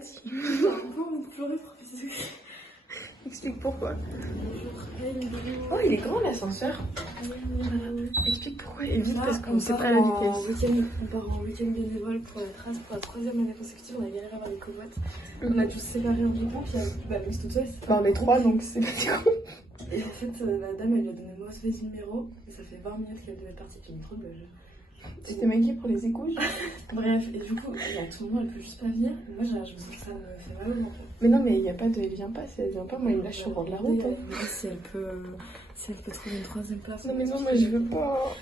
Tati. Bon, pleurer, professeur. Explique pourquoi. Oh, il est grand l'ascenseur. Explique pourquoi. Et vite, parce qu'on sait pas la vitesse. On part en week-end bénévole pour la trace pour la 3e année consécutive. On a galéré à avoir les covoites. On a tous séparé en deux groupes. Il y a Louise toute seule. On est 3, donc c'est pas du coup. Et en fait, la dame, elle lui a donné un mauvais numéro. Et ça fait 20 minutes qu'elle devait être partie. Puis trop de Tu t'es maquillée pour les échos? Bref, et du coup, il y a tout le monde, elle peut juste pas venir. Moi, je me sens que ça me fait mal au ventre. Mais non, mais il y a pas de. Elle vient pas, si elle vient pas, moi, il me lâche sur le bord de la route. Si elle peut trouver une 3e place. Non, mais non, moi, je veux pas.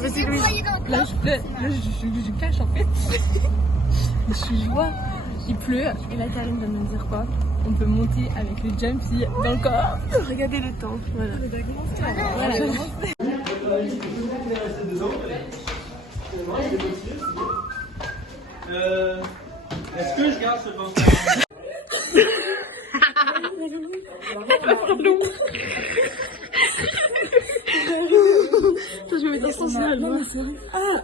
Vas-y, Louise. Là, je cache en fait. Je vois, il pleut. Et là, Karine vient de me dire quoi? On peut monter avec le jumpy dans le corps. Regardez le temps. Voilà. Est-ce que je garde ce banc? Pardon. Je vais mettre un sens là. Ah.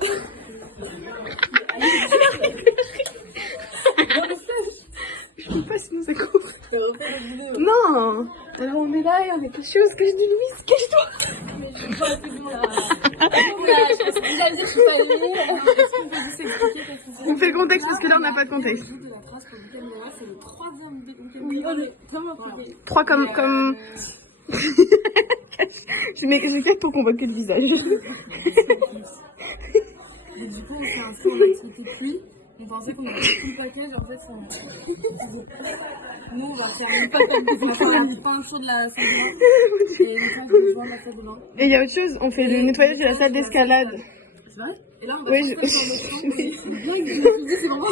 Je peux pas sinon ça couvre. Non. Alors on est là et on est quelque chose. Cache de Louise, cache-toi. On fait le contexte parce que là on n'a pas de contexte. Oui, on est vraiment 3 comme... Je mets c'est peut-être pour qu'on voit que le visage. Et du coup, on s'est inscrit en activité pluie. On pensait qu'on avait tout le package. En fait, nous, on va faire même pas de pain chaud de la salle de bain. Et une fois, on va voir la salle de bain. Et il y a autre chose, on fait le nettoyage de la salle d'escalade. C'est vrai? Et là, on va Oui, faire c'est vraiment...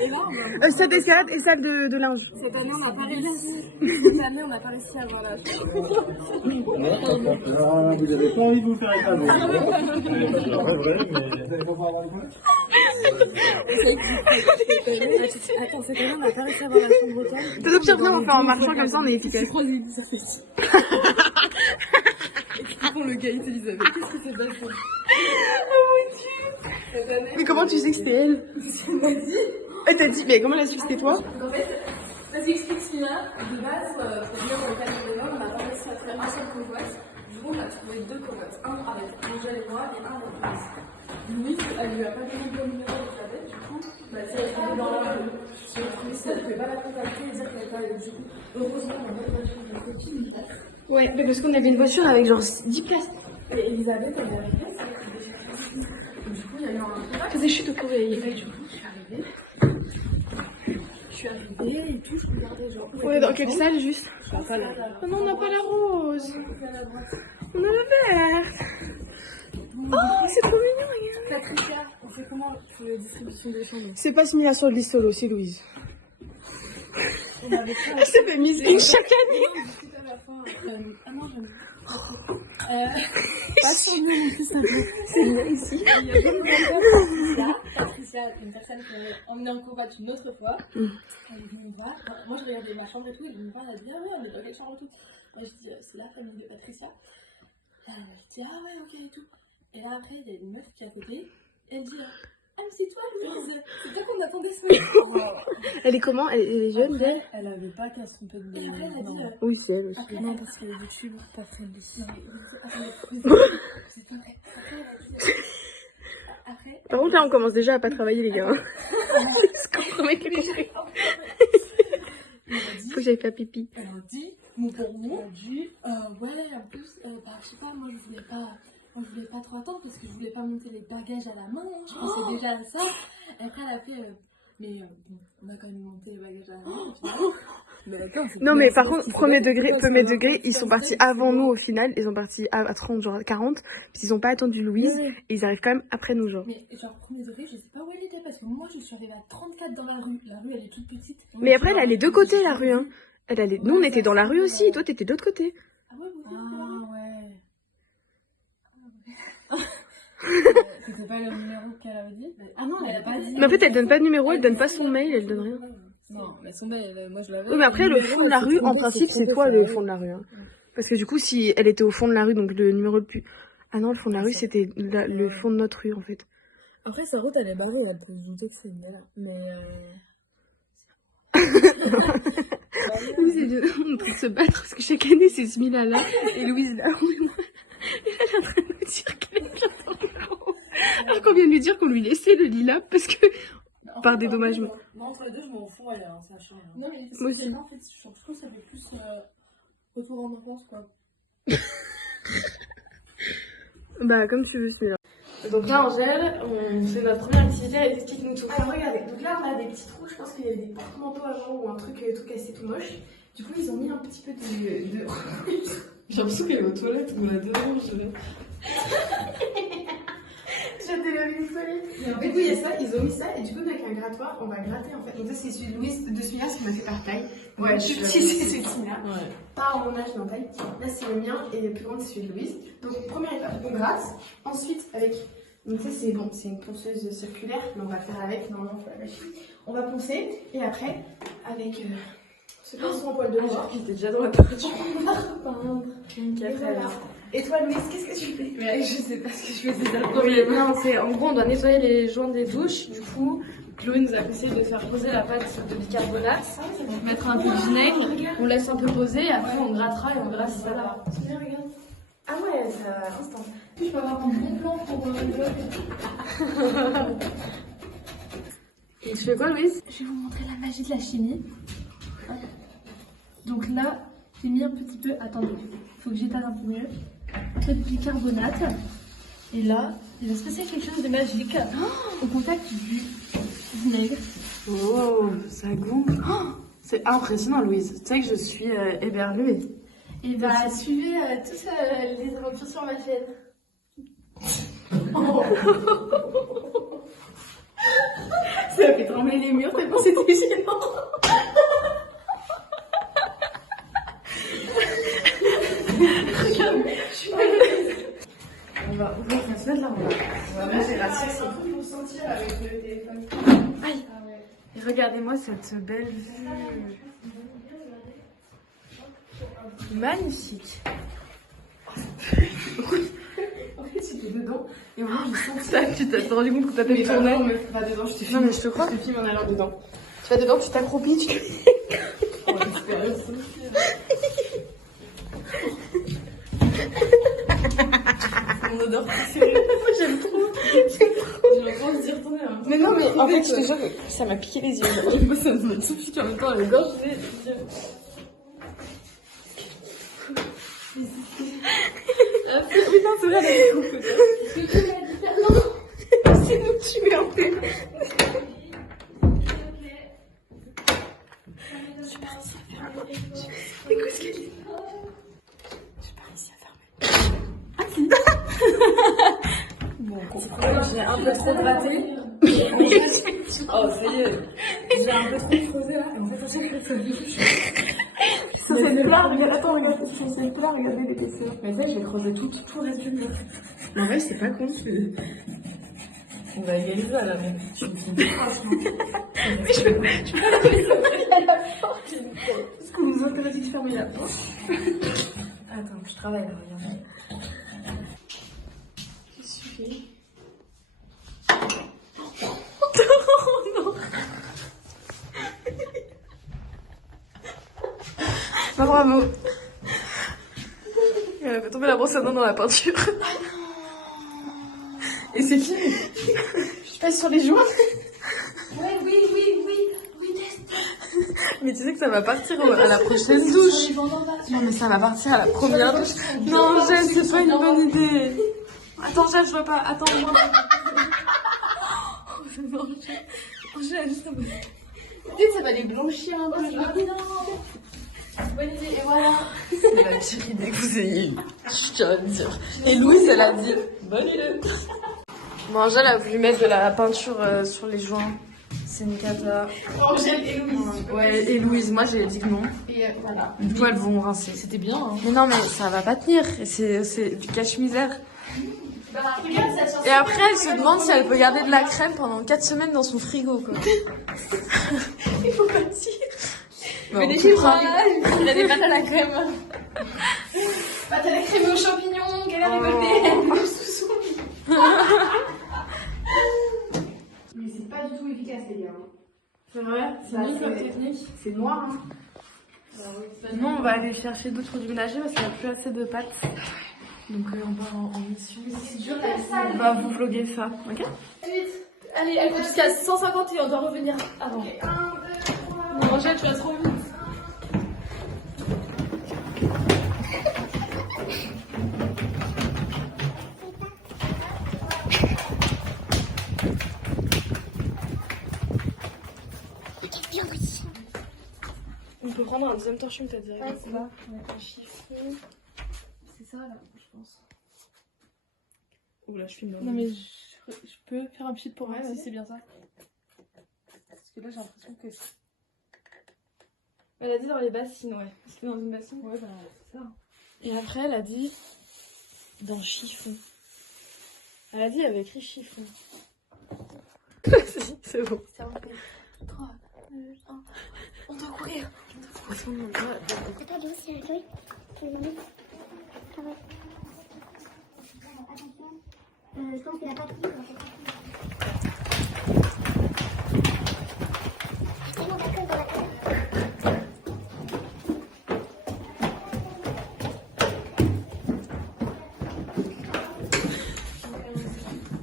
Et là, on va... salle d'escalade et salle de linge. Cette année, on n'a pas réussi à avoir la... Alors, vous n'avez pas envie de vous faire écraser. C'est pas vrai, mais vous allez pas pouvoir avoir le coup. Attends, cette année, on n'a pas réussi à avoir la chambre d'hôtel. Peut-être au pire, viens, on va faire en marchant comme ça, on est efficace. Expliquons le gars Elisabeth. Qu'est-ce qui s'est passé? Oh mon dieu. Mais comment tu sais que c'était elle? Elle t'a dit, mais comment elle a su que c'était toi? En fait, vas-y, explique ce qu'il y a. De base, pour venir dans le cadre de l'homme, on n'a pas réussi à faire un seul convoi. Du coup, on a trouvé 2 convois. Un avec Angèle et moi et un avec Louise. Louise, elle lui a pas donné le numéro d'Elisabeth. Du coup, si elle était dans la rue, je me suis dit, elle ne pouvait pas la contacter et dire qu'elle n'avait pas. Et du coup, heureusement, on a une voiture de copine. Ouais, mais parce qu'on avait une voiture avec genre 10 places. Et Elisabeth, elle est arrivée, c'est elle qui était chez nous. Du coup, il y a eu un... Faisait chute au courrier. Et là, du coup, je suis arrivée et tout, je regardais genre... On est dans quelle salle juste? Oh non, on n'a pas la rose. On a la verte. Oh, c'est trop mignon, regarde. Patricia, on fait comment pour la distribution des chambres? C'est pas Smila sur le liste solo, c'est Louise. On avait fait... Elle s'est fait mise une chaque année. On discute à la fin. Ah non, j'aime pas sur nous non plus, ça peut. C'est là ici. Il y a deux Patricia. Patricia, une personne qui m'avait emmenée en combat une autre fois. Elle est venue me voir. Moi, je regardais ma chambre et tout. Elle est venue me voir. Elle a dit, ah ouais, on est dans quelle chambre et tout. Moi, je dis, c'est la famille de Patricia. Elle dit, ah ouais, ok et tout. Et là, après, il y a une meuf qui est à côté. Elle dit, ah, mais c'est toi, Louise. C'est toi qu'on attendait ce matin. Elle est comment? Elle est jeune, Après, belle? elle avait pas qu'à se tromper de... Et après, elle a dit... Oui, c'est elle aussi. Après, non, parce qu'elle a dit, je suis pour pas faire des signes. C'est pas vrai. Après, elle a dit... Après... Par contre, là, on commence déjà à pas travailler, les gars. C'est ce qu'on promet que les Faut que j'aille faire pipi. Elle a dit, mon pour nous, elle a dit, ouais, en plus, bah, je sais pas, moi, je voulais pas trop attendre parce que je voulais pas monter les bagages à la main, hein, je pensais déjà à ça. Et après, elle a fait, mais bon, on a quand même monté les bagages à la main, tu vois. Mais attends, non, mais par contre, premier degré, ils sont partis avant nous au final. Ils sont partis à 30, genre 40. Puis ils ont pas attendu Louise. Et ils arrivent quand même après nous, genre. Mais genre, premier degré, je sais pas où elle était parce que moi, je suis arrivée à 34 dans la rue. La rue, elle est toute petite. Mais après, elle a les deux côtés, la rue, hein. Elle a les... Nous, on était dans la rue aussi. Toi, t'étais de l'autre côté. Ah ouais, vous C'était pas le numéro qu'elle avait dit? Ah non, elle a pas dit. Mais en fait, elle donne pas de numéro, elle donne pas son mail, elle donne rien. Non, mais son mail, moi je l'avais. Oui, mais après, le fond de la rue, en principe, c'est toi le fond de la rue. Hein. Parce que du coup, si elle était au fond de la rue, donc le numéro le plus... Ah non, le fond de la rue, c'était le fond de notre rue, en fait. Après, sa route, elle est barrée, elle peut se douter que c'est une galère. Mais Louise est en train de se battre parce que chaque année, c'est ce Mila-là. Et Louise, là, elle est en train de nous dire qu'elle est là dans le bureau. Alors qu'on vient de lui dire qu'on lui laissait le lilas parce que... Par dédommagement. Non, entre les deux, je m'en fous, elle, hein, ça change. Non, mais Moi aussi. en fait, je trouve que ça fait plus retour en enfance, quoi. Bah, comme tu veux, celui-là. Donc là, Angèle, on fait notre première activité, elle explique-nous tout. Alors, regardez, donc là, on a des petits trous, je pense qu'il y avait des porte-manteaux avant ou un truc tout cassé, tout moche. Du coup, ils ont mis un petit peu de... J'ai l'impression qu'elle est aux toilettes ou à devant, je sais pas. J'étais là une folie. Du coup, il y a ça, ils ont mis ça, et du coup, avec un grattoir, on va gratter en fait. Donc, ça, c'est celui de Louise, de celui-là, ce qu'on a fait par taille. Ouais, je suis petit, c'est celui-là. Ouais. Pas en mon âge, non, taille. Là, c'est le mien, et le plus grand, c'est celui de Louise. Donc, première étape, on gratte. Ensuite, avec. Donc, ça, c'est bon, c'est une ponceuse circulaire, mais on va faire avec, normalement, on fait la machine. On va poncer, et après, avec. C'est pas son poil de mort. J'étais déjà dans la peinture. On va repeindre. Et toi, Louise, qu'est-ce que tu fais? Mais je sais pas ce que je fais, c'est ça le problème. Non, c'est en gros, on doit nettoyer les joints des douches. Du coup, Chloé nous a conseillé de faire poser la pâte de bicarbonate, mettre un peu de vinaigre, on laisse un peu poser, et après on grattera et on graisse ça là. Regarde. Ah ouais, ça instant. Je peux avoir un bon plan pour le vlog. Et tu fais quoi, Louise? Je vais vous montrer la magie de la chimie. Donc là, j'ai mis un petit peu... Attendez, faut que j'étale un peu mieux. Un peu de bicarbonate. Et là, il va se passer quelque chose de magique. Au contact du vinaigre. Oh, ça gonfle. Oh, c'est impressionnant, Louise. Tu sais que je suis éberluée. Et bah, suivez tous les aventures sur ma chaîne. Ça a fait trembler les murs tellement c'était gênant. Regarde, je suis pas on va ouvrir la fenêtre là, on va mettre la sieste. Il faut sentir avec le téléphone. Aïe. Et regardez-moi cette belle vue. Magnifique. En fait, j'étais dedans et au moment où j'ai senti ça, tu t'es rendu compte que t'as fait tourner. Non, mais va dedans, je te filme. Non, mais je te crois. Je te filme en allant dedans. Tu vas dedans, tu t'accroupis, tu. Oh, l'expérience sociale. Mon odeur préférée. Moi, j'aime trop. J'aime trop. J'ai l'impression de d'y retourner. Hein. Mais non, mais en fait, je te jure que ça m'a piqué les yeux. Moi, ça me met tout de suite en même temps à la gorge. Oui, non, c'est vrai, elle est trop cool. Non, c'est nous tuer en fait. Je suis pas réussi à fermer. Écoute ce qu'elle dit. Je suis pas réussi à fermer. Ah si. Bon, j'ai un peu trop gratté. Oh, ça y est. J'ai un peu trop creusé là. En fait, j'ai cru que ça c'est une plat, regarde, attends, regarde, c'est une plat, regardez l'épaisseur. Mais ça, je vais creuser tout reste du mur. En vrai, c'est pas con. On va égaliser là, mais je me suis dit, franchement. Mais je peux pas la laisser à la porte. Parce qu'on nous interdit de fermer la porte. Attends, je travaille là, regarde. Il suffit. Oh non. Bah, bravo. Elle a fait tomber la brosse à dents dans la peinture. Et c'est qui? Je passe sur les joints. Ouais, oui, test. Mais tu sais que ça va partir à la prochaine douche. Non mais ça va partir à la première douche. Non Angèle, c'est pas une bonne idée. Attends Angèle, je vois pas. Attends moi. Angèle, ça va. Peut-être ça va les blanchir un peu. Non. Bonne idée, et voilà. C'est la pire idée que vous ayez eue. Je tiens à le dire. Et Louise, elle a dit bonne idée. Bon, Angèle a voulu mettre de la peinture sur les joints. C'est une cata. Angèle et Louise. Ouais, et Louise, moi j'ai dit que non. Et voilà. Du coup, elles vont rincer. C'était bien, hein. Mais non, mais ça va pas tenir. C'est du cache-misère. Bah, regarde, ça sort. Et après, elle se demande si elle peut garder de la crème pendant 4 semaines dans son frigo, quoi. Il faut pas dire. Venez chez moi, il a des pâtes à la crème. Pâte à la crème aux champignons, galère récoltée. Sous son lit. Mais c'est pas du tout efficace, les gars. C'est vrai, c'est nul comme technique. C'est noir, hein. Nous, on va aller chercher d'autres produits ménagers parce qu'il n'y a plus assez de pâtes. Donc, on part en mission. C'est dur la salle. On va vous vlogger ça, ok? Allez, elle compte jusqu'à 150 et on doit revenir avant. 1, 2, 3. Non, Angèle, tu vas trop vite. On peut prendre un deuxième torchon peut-être direct. Ouais, c'est ça. Un chiffon. C'est ça là, je pense. Oula, je filme. Non, mais je peux faire un petit pour moi si c'est bien ça. Parce que là, j'ai l'impression que. Elle a dit dans les bassines, ouais. C'était dans une bassine. Ouais, bah, c'est ça. Et après, elle a dit dans chiffon. Elle a dit, elle avait écrit chiffon. Si, c'est bon. Ça en fait 3, 2, 1. On doit courir. T'as pas d'eau, c'est la Chloé. Tu veux demander? Ah ouais. Attention. Je pense que la pâte qui c'est bon, d'accord, dans la colle.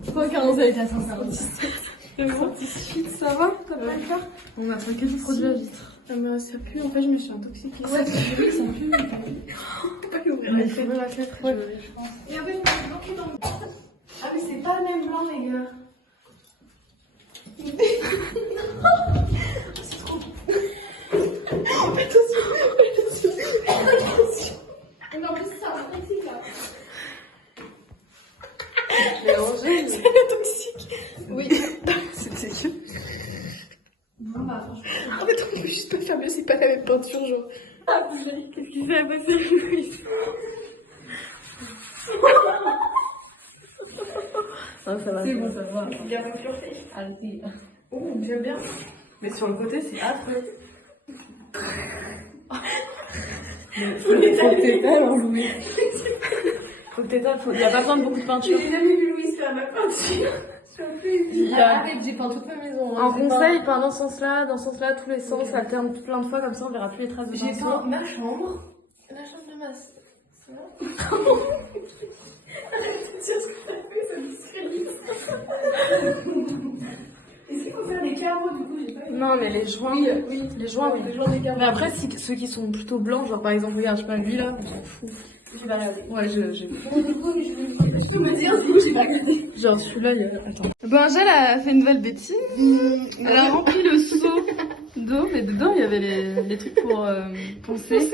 3,15 avec la 157. Ça va? T'as pas le cas? On a pris que du produit à vitre. Ça pue, en fait, je me suis intoxiquée. Ouais, c'est vrai que ça pue. Faut pas l'ouvrir. Il faut ouvrir la fenêtre. Ouais. Je pense. Et en fait, je me suis bloquée dans le. Ah, mais c'est pas le même blanc, les gars. C'est trop. Attention. Mais en plus, ça va toxique là. Mais Angèle, C'est toxique. Oui. C'est sûr. Non, bah, franchement. En fait, on peut juste pas faire mieux, c'est pas la même peinture, genre. Ah, bouger. qu'est-ce qui s'est passé, Louise? Non, ça va. C'est bon, ça va. Il y a une pureté. Arrêtez. Oh, j'aime bien. Mais sur le côté, c'est affreux. Faut que t'étales en Louis. Faut que t'étales, il n'y a pas besoin de beaucoup de peinture. J'ai jamais vu Louise faire ma peinture. Il y a Arrête, j'ai peint toute ma maison. un conseil, peint dans ce sens-là, tous les sens, alterne plein de fois, comme ça on verra plus les traces de J'ai pinceau. peint ma chambre. La chambre de masse. Ça va? Est-ce qu'il faut faire des carreaux, du coup, j'ai pas eu. Non, mais les joints, oui, les joints, oui. Mais après, ceux qui sont plutôt blancs, genre par exemple, regarde, je sais pas, lui là, on s'en fout. Tu vas regarder. Ouais, j'ai vu. Je peux me dire, du coup, j'ai pas regardé. Genre celui-là, il y a. Attends. Bon, Angèle a fait une nouvelle bêtise. Elle a rempli le seau d'eau, mais dedans il y avait les trucs pour poncer.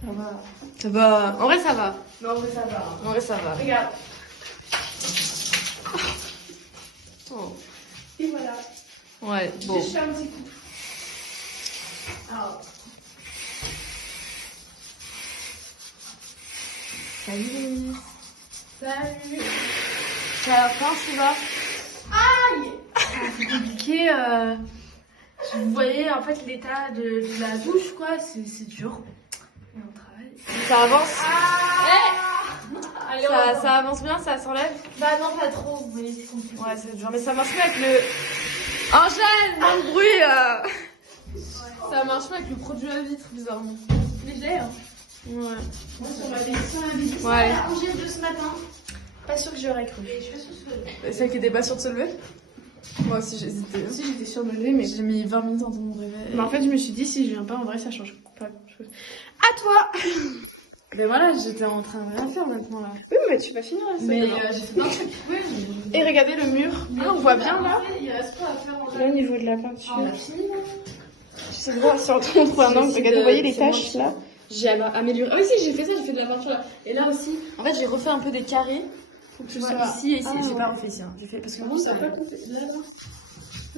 Ça va. Ça va. En vrai, ça va. Non, mais ça va. En vrai, ça va. Regarde. Oh. Et voilà. Ouais, bon. Je fais un petit coup. Alors. Salut Louise. Salut. C'est à la fin, tu vas. Aïe. C'est compliqué. Vous voyez, en fait, l'état de la douche, quoi, c'est dur. Et on travaille. Ça avance. Allez, on Ça avance bien, ça s'enlève. Bah non, pas trop, mais c'est compliqué. Ouais, c'est dur. Mais ça marche mieux avec le. Angèle, moins de bruit. Ça marche mieux avec le produit à vitre, bizarrement. Léger, hein. Ouais. Moi, sur ma bénédiction, la vidéo, Ouais. la Angèle de ce matin. Pas sûre que j'aurais cru. Et je fais ce Celle qui était pas sûre de se lever. Moi aussi, j'hésitais. Si, j'étais sûre de lever, mais. J'ai mis 20 minutes en mon réveil. Mais en fait, je me suis dit, si je viens pas, en vrai, ça change pas grand-chose. À toi. Mais voilà, j'étais en train de rien faire maintenant là. Oui, mais tu vas finir là. Mais c'est j'ai fait plein de trucs. Oui, Et regardez le mur. Ah, on voit bien là. Il reste quoi à faire en Là, au niveau de la peinture. on a fini là. Je sais pas si on trouve un angle. Regardez, vous voyez les taches là. J'ai amélioré. Ah oui, si, j'ai fait ça, j'ai fait de la peinture là. Et là aussi, en fait, j'ai refait un peu des carrés. Faut que ce Ouais, soit ici et ici. Ah, J'ai ouais. pas refait ici. Hein. J'ai fait parce que moi, ça.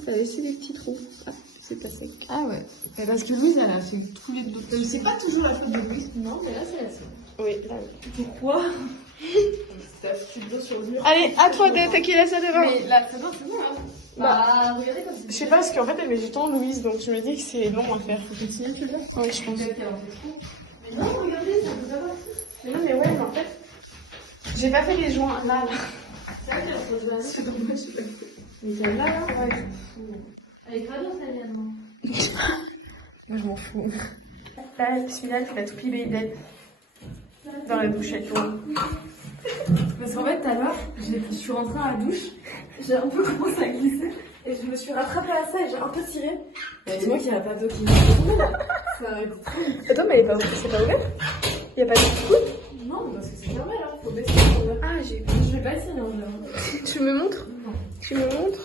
T'as laissé des petits trous. Ah, c'est pas sec. Ah ouais. Mais parce que Louise, elle a fait tous les deux. C'est pas toujours la faute de Louise. Non, mais là, c'est la sienne. Oui, là. Pourquoi? T'as foutu de l'eau sur le mur. Allez, à toi d'attaquer la salle de bain. Mais là, c'est bon, hein. Bah, regardez comme c'est. Je sais pas, parce qu'en fait, elle met du temps, Louise, donc je me dis que c'est long à faire. Faut continuer, tu le fais? Oui, je pense. Mais Non, regardez, ça vous avoir. Mais non, mais ouais, mais en fait, j'ai pas fait les joints là. C'est vrai qu'elle se pose C'est dommage, j'ai pas fait. Mais celle-là, là, Ouais, elle est crado celle-là, non? moi je m'en fous. Là, celui-là, je vais tout plier Beyblade. Dans la douche et tout. Parce qu'en fait, tout à l'heure, je suis rentrée à la douche, j'ai un peu commencé à glisser, et je me suis rattrapée à ça et j'ai un peu tiré. Et dis-moi qu'il n'y a pas d'eau qui m'est tombée là. Ça aurait été trop vite. Attends, mais elle est pas ouverte, c'est pas ouvert? Y'a pas de coup? Non, parce que c'est fermé là, faut baisser le couvert. Ah, j'ai. Je vais pas tirer en général. Tu me montres? Non. Tu me montres?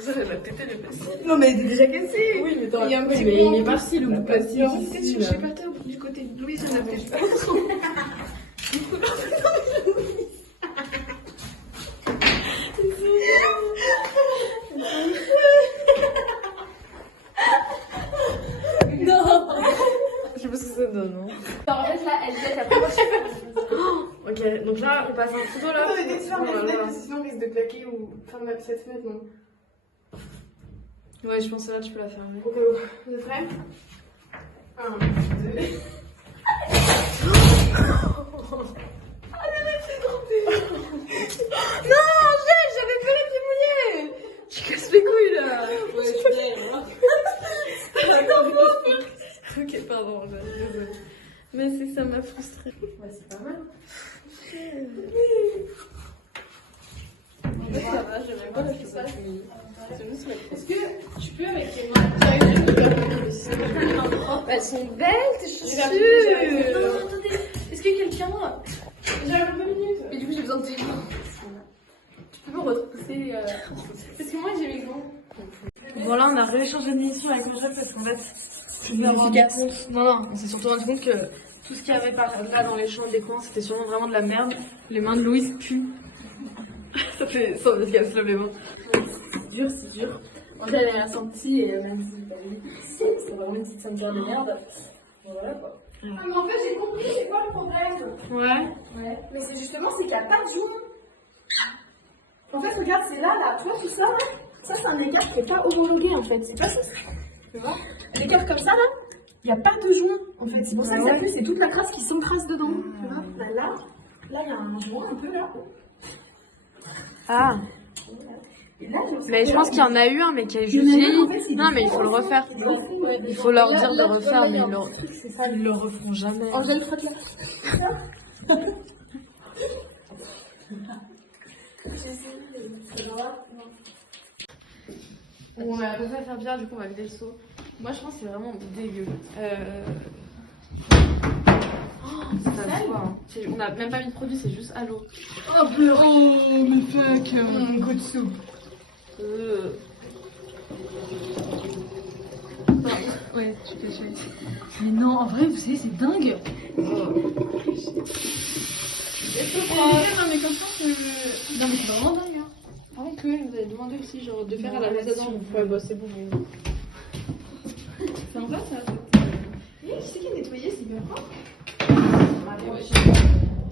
Ça, elle va péter le passé. Non, mais elle est déjà cassée! Oui, mais t'as Il y a un petit mais coup. il est parti le bout de pastille. Peut-être sur chez Pater, du côté de Louise, on a peut-être pas. Non. Je sais pas ce que ça donne, non? En fait, là, elle jette après. Ok, donc là, on passe un couteau là. Non, mais dès que tu fermes la Oh là fenêtre, là. parce que sinon on risque de claquer ou ferme cette fenêtre, non? Ouais, je pense que là, tu peux la fermer. Au cas où. Vous êtes prêts? 1, 2. Non, Angèle, j'avais pas les pieds mouillés. Tu casses les couilles là. Ouais, je suis là. Ok, pardon, Angèle, désolée. Mais c'est que ça m'a frustrée. Ouais, c'est pas mal. Ça va, j'aime pas la fissure. C'est juste Est-ce que tu peux avec tes mains Elles sont belles, tes chaussures. Non, attendez. Est-ce que quelqu'un. J'arrive un peu minutes. Mais du coup, j'ai besoin de tes mains. Tu peux me retrousser. Parce que moi, j'ai mes gants. Voilà, on a rééchangé de mission avec mon chef parce qu'en fait, je me suis rendu compte. Non, on s'est surtout rendu compte que tout ce qu'il y avait par là dans les champs des coins, c'était sûrement vraiment de la merde. Les mains de Louise puent. Ça fait ça, parce qu'elle se lève les mains. C'est dur, c'est dur. En fait, elle a senti et même si t'as vu, c'est vraiment une petite ceinture de merde. Voilà quoi. Ah, mais en fait, j'ai compris, c'est quoi le problème? Ouais. Ouais. Mais c'est justement, c'est qu'il n'y a pas de joint. En fait, regarde, c'est là, là. Tu vois tout ça, là? Ça, c'est un écart qui n'est pas homologué, en fait. C'est pas ça. Tu vois? L'écart comme ça, là, il n'y a pas de joint, en fait. C'est pour ça que ça pue, c'est toute la crasse qui s'encrasse dedans. Tu vois? Là, il y a un joint un peu là. Ah. Et là, Mais je pense qu'il y en a eu un, mais qui est juste vieilli. Non, mais il faut le refaire. Il faut leur dire de refaire, mais ils le referont jamais. Angèle, frotte là. On a réussi à faire bien, du coup on va vider le seau. Moi je pense que c'est vraiment dégueu. Ça se voit, hein. On a même pas mis de produit, c'est juste à l'eau. Oh, mais fuck. Un coup de soupe. Ouais, tu fais chier. Mais non, en vrai, vous savez, c'est dingue. Non mais comme ça, Non, mais c'est vraiment dingue. Hein. avant que vous avez demandé aussi genre de faire à la maison. Ouais, bah c'est bon. C'est en place, ça. Qui c'est qui a nettoyé, c'est bien propre?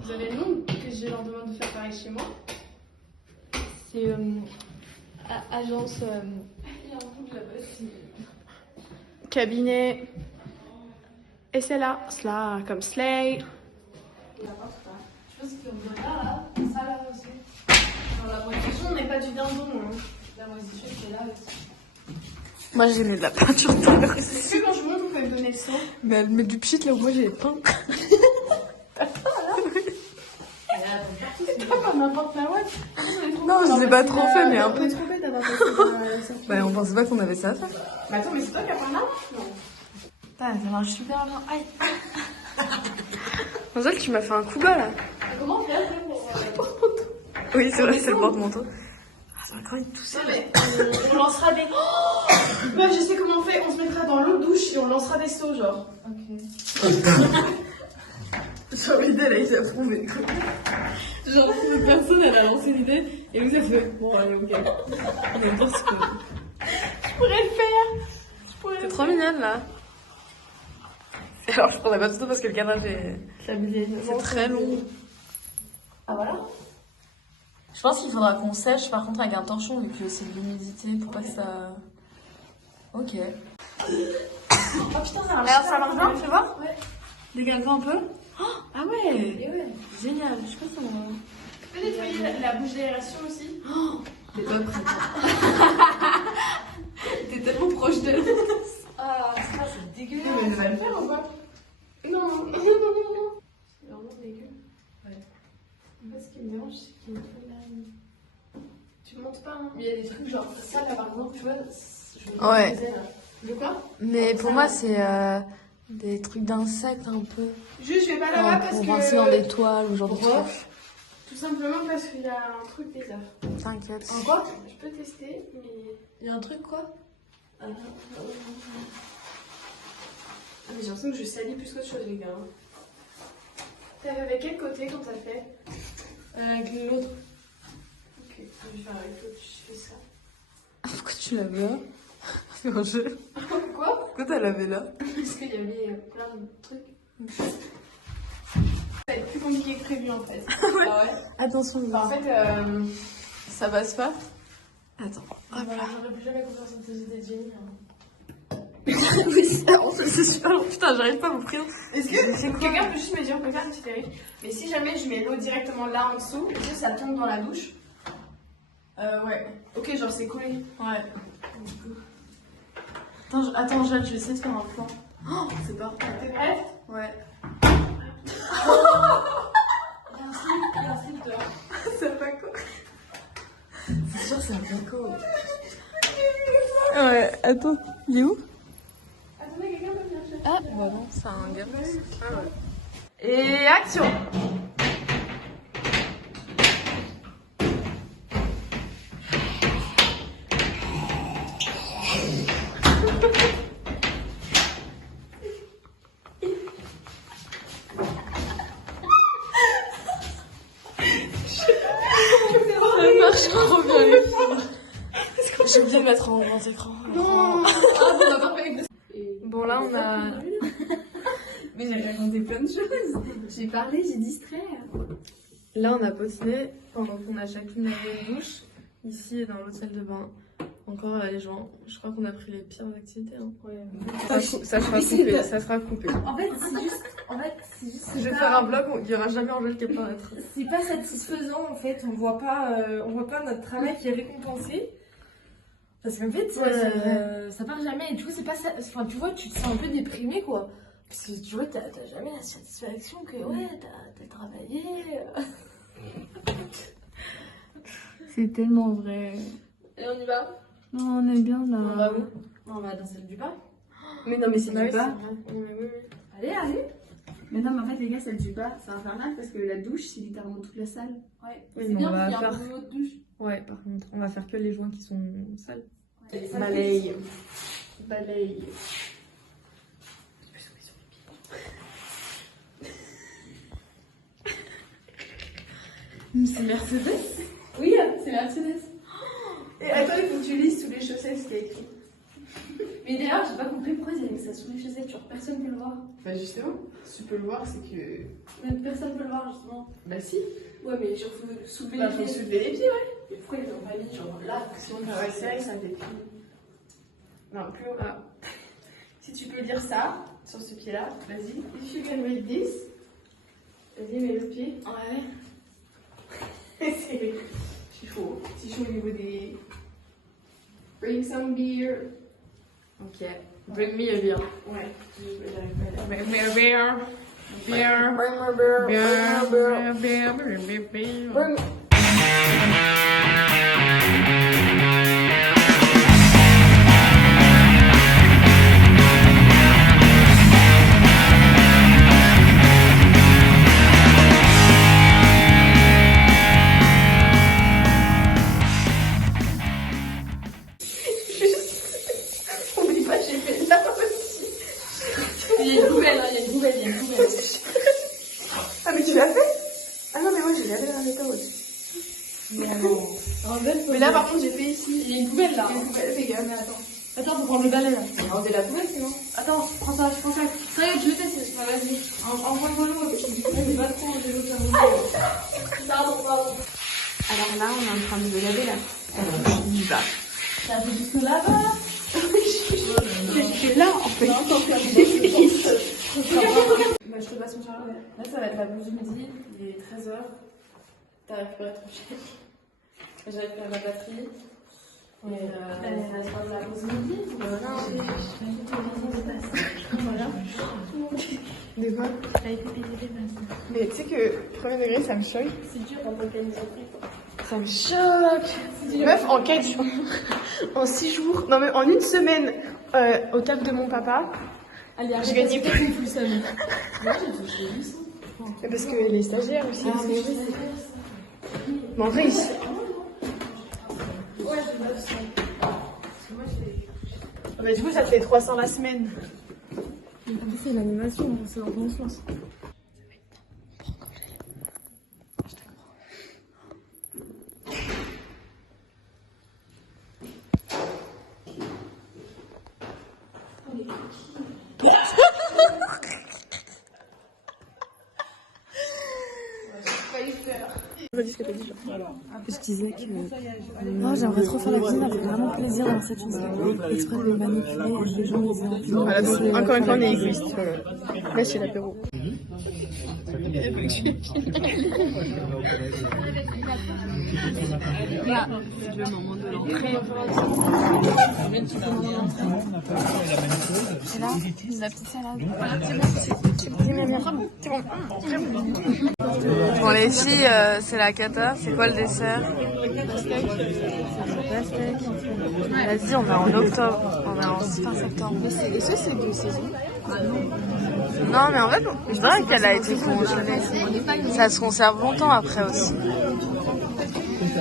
Vous avez le nom que je leur demande de faire pareil chez moi? C'est agence cabinet. Et c'est là, cela comme Slay. Je pense qu'on doit là, ça là aussi. Genre la moisissure, on n'est pas du dindon. Hein. La moisissure, c'est là aussi. Moi j'ai mis de la peinture tout. Est-ce que quand je monte, vous pouvez me donner le son? Mais elle met du pchit là où moi j'ai peint. C'est pas comme n'importe la ouate. Non, je l'ai pas trop fait, mais un peu. On est trop bête d'avoir fait ça. Bah on pensait pas qu'on avait ça à faire. Mais attends, mais c'est toi qui as peint là? Non. Putain, ça marche super bien. Aïe. Angèle, tu m'as fait un coup bas là. Comment faire pour. Oui, c'est vrai, c'est le porte-manteau. Ah, ça va quand même tout Non, seul. mais on lancera des. Oh ouais, je sais comment on fait. On se mettra dans l'eau de douche et on lancera des seaux, genre. Genre l'idée, elle a été approuvée. Genre, personne, elle a lancé l'idée, et vous, ça fait. Bon, allez, ok. On va dire ce que. Je pourrais le faire. T'es trop mignonne là. Alors je prendrais pas tout parce que le cadrage est. C'est très long. Ah voilà. Je pense qu'il faudra qu'on sèche par contre avec un torchon vu que c'est de l'humidité pour pas que ça. Ok. Oh putain, ça marche. Alors ça marche bien, tu vois? Ouais. Décale-toi un peu. Ah ouais, Et ouais. génial, je sais pas si on va... Tu peux nettoyer la bouche d'aération aussi? T'es pas prête. T'es tellement proche de... Ah, ça, c'est Mais dégueulasse. elle va le faire ou pas? Non, non, non, non, non. C'est vraiment dégueu. Ouais. En fait, ce qui me dérange, c'est qu'il me fait la... Tu montes pas, hein? Mais il y a des trucs genre ça là par exemple, tu vois. Ouais. De quoi? Mais pour moi, c'est des trucs d'insectes un peu. Juste, je vais pas là-bas parce Pour rincer dans que... des toiles ou genre de Pourquoi? trucs. Tout simplement parce qu'il y a un truc des œufs. T'inquiète. Quoi? Je peux tester, mais... Il y a un truc quoi? Ah, mais j'ai l'impression que je salis plus qu'autre chose, les gars. T'as fait avec quel côté quand t'as fait? Avec l'autre. Ok, je vais faire avec l'autre, je fais ça. Pourquoi tu l'avais là? C'est un jeu. Quoi? Pourquoi t'as lavé là? Parce qu'il y avait plein de trucs. Ça va être plus compliqué que prévu en fait. Ah ouais? Attention, Bah, en fait, ça passe pas? Attends. Hop là. J'aurais plus jamais confiance en tes idées de génie. Hein. Oui, c'est super long. Putain, j'arrive pas à vous prénom. est-ce que quelqu'un peut juste me dire, on peut faire une petite vérif. Mais si jamais je mets l'eau directement là en dessous, est-ce que ça tombe dans la douche? Ouais. Ok, genre c'est collé. Ouais. Attends, Jade, je vais essayer de faire un plan. Oh, c'est pas. T'es prête? Ouais. Il y a un slip dehors. C'est pas quoi. C'est sûr, c'est un placo. Ouais, attends, il est où? Attendez, quelqu'un peut venir chercher. Ah, bah non, c'est un gars. Ah ouais. Et action! Ça marche trop bien les filles. J'ai oublié de mettre en grand écran. Non! Ah, bon, on a pas fait avec Bon là on a... Mais j'ai raconté plein de choses. J'ai parlé, j'ai distrait. Là on a patiné pendant qu'on a chacune lavé une douche. Ici et dans l'autre salle de bain. Encore les gens. Je crois qu'on a pris les pires activités. Hein. Ouais. Ça sera coupé, ça sera coupé. En fait, c'est juste. Je vais faire un vlog où il n'y aura jamais Angèle qui est pas être. C'est pas satisfaisant en fait. On voit pas notre travail qui est récompensé. Parce qu'en fait, ça part jamais. Et du coup, c'est pas ça. Enfin, tu vois, tu te sens un peu déprimé quoi. Parce que tu vois, t'as jamais la satisfaction que ouais, t'as travaillé. C'est tellement vrai. Et on y va? Non, on est bien là. On va où? On va dans celle du bas. Mais non, mais c'est du bas. Allez, allez. Mais non, mais en fait, les gars, celle du bas, c'est infernal parce que la douche, c'est littéralement toute la salle. Ouais. Oui, C'est mais bien on va qu'il y a un faire- peu de l'eau de douche. Ouais, par contre, on va faire que les joints qui sont sales. Balaye. Balaye. C'est Mercedes. Oui, c'est Mercedes. Et attends, il faut que tu lises sous les chaussettes ce qu'il y a écrit. Mais d'ailleurs, j'ai pas compris pourquoi ils avaient mis ça sous les chaussettes. Genre, personne peut le voir. Bah justement, si tu peux le voir, c'est que... Mais personne peut le voir, justement. Bah si. Ouais, mais genre, faut soulever Bah les faut pieds. soulever les pieds, ouais. Mais pourquoi ils ont pas mis genre là? Si on Ah ouais, c'est vrai que ça fait... Non, plus haut. Ah. Si tu peux dire ça, sur ce pied-là, vas-y. If you can read this. Vas-y, mets le pied. Ouais. C'est chaud. C'est chaud au niveau des... Bring some beer. Ok. Bring me a beer. Ouais. Bring me a beer. Beer. Bring my beer. Beer. Beer. Beer. Beer. Bring. Oublie pas, j'ai fait là aussi. Il y a une poubelle, hein, il y a une poubelle, il y a une poubelle. Ah, mais tu l'as fait? Ah non, mais moi j'ai lavé la méthode aussi. Mais là, par contre, j'ai fait ici. Il y a une poubelle là. Il y a une poubelle, fais gaffe. Attends. Attends, faut prendre le balai là. Rendez la poubelle sinon. Attends, prends ça, je prends ça. Ça y est, je le teste, c'est pas vas-y. Envoie-moi l'eau, parce que du coup, j'ai pas trop enlevé l'eau de la Pardon. Alors là, on est en train de laver la douche du bas. Ça fait jusque là-bas. J'étais là en fait. Bah, je te passe mon chargeur. Là, ça va être la pause du midi, il est 13h. T'as récupéré ton chèque. J'ai récupéré ma batterie. Et ça va être la pause midi. Voilà. De quoi? Mais tu sais que premier degré ça me choque. C'est dur en tant qu'organisatrice. Ça me choque. Meuf, en 4 jours, en 6 jours, non mais en une semaine au taf de mon papa, Allez, j'ai gagné plus. plus ça. Moi, j'ai touché 800. Parce que les stagiaires aussi. Ah, mais oui. Mais en vrai, ici. Ouais, j'ai 900. Bah, du coup, ça te fait 300 la semaine. C'est l'animation, c'est dans ton sens. Je disais que moi j'aimerais trop faire la cuisine, ça fait vraiment plaisir dans cette chose exprès de manipuler et les gens les aient. Voilà, donc encore une fois, on est égoïste. Là, c'est l'apéro. Là, c'est le moment de l'entrée. Et là, la petite salade. C'est bon. Bon, les filles, c'est la cata. C'est quoi le dessert? Vas-y, on est en octobre. On est en fin septembre. Est-ce que c'est de saison? Non, mais en fait, je dirais qu'elle a été congelée. Ça se conserve longtemps après aussi.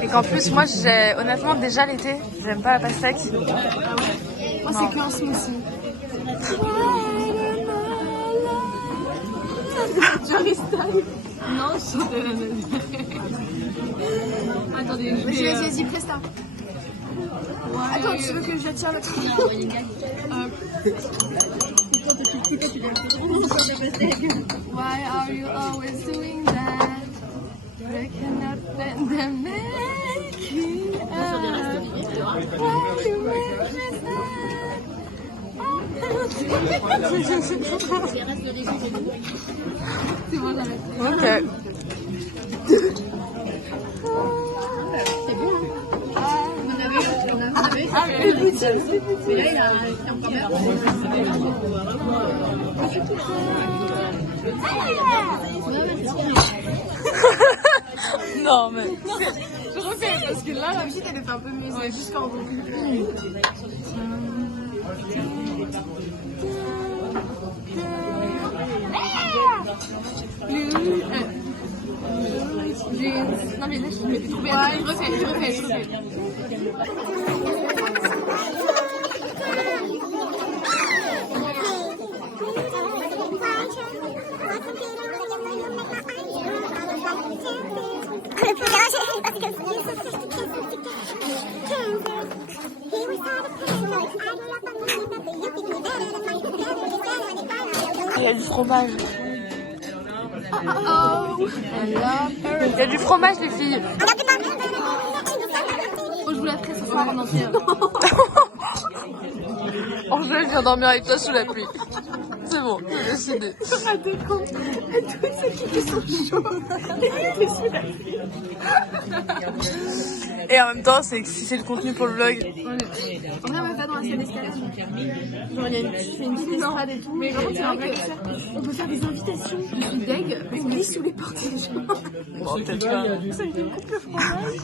Et qu'en plus, moi, j'ai honnêtement déjà l'été, j'aime pas la pastèque. Moi, c'est qu'un smoothie. Tu freestyle? Non, je suis de la Attendez, Vas-y, presta. Attends, tu veux que j'attire le truc? Why are you always doing that? I cannot bend them making up. Why you make me sad? C'est bon, j'arrête. Ok. Ah, mais le petit. Mais là, il a encore bien. Non, mais. Je refais parce que là, La petite, elle était un peu mieux. Ouais, jusqu'en haut. Non, mais là, je m'étais trouvée. Je refais. Il y a du fromage. Il y a du fromage, les filles. Je vous la ferai ce soir en entier. Angèle vient dormir avec toi sous la pluie. C'est bon, j'ai décidé. À deux comptes, à toutes ceux qui sont chauds. Et en même temps, c'est le contenu pour le vlog. En vrai, on va pas dans la salle d'escalade. Genre, il y a une petite estrade et tout. Mais vraiment, c'est vrai qu'on peut faire des invitations. Je suis deg, on glisse sous les portes des gens. Bon, peut-être pas. Ça me coupe le fromage.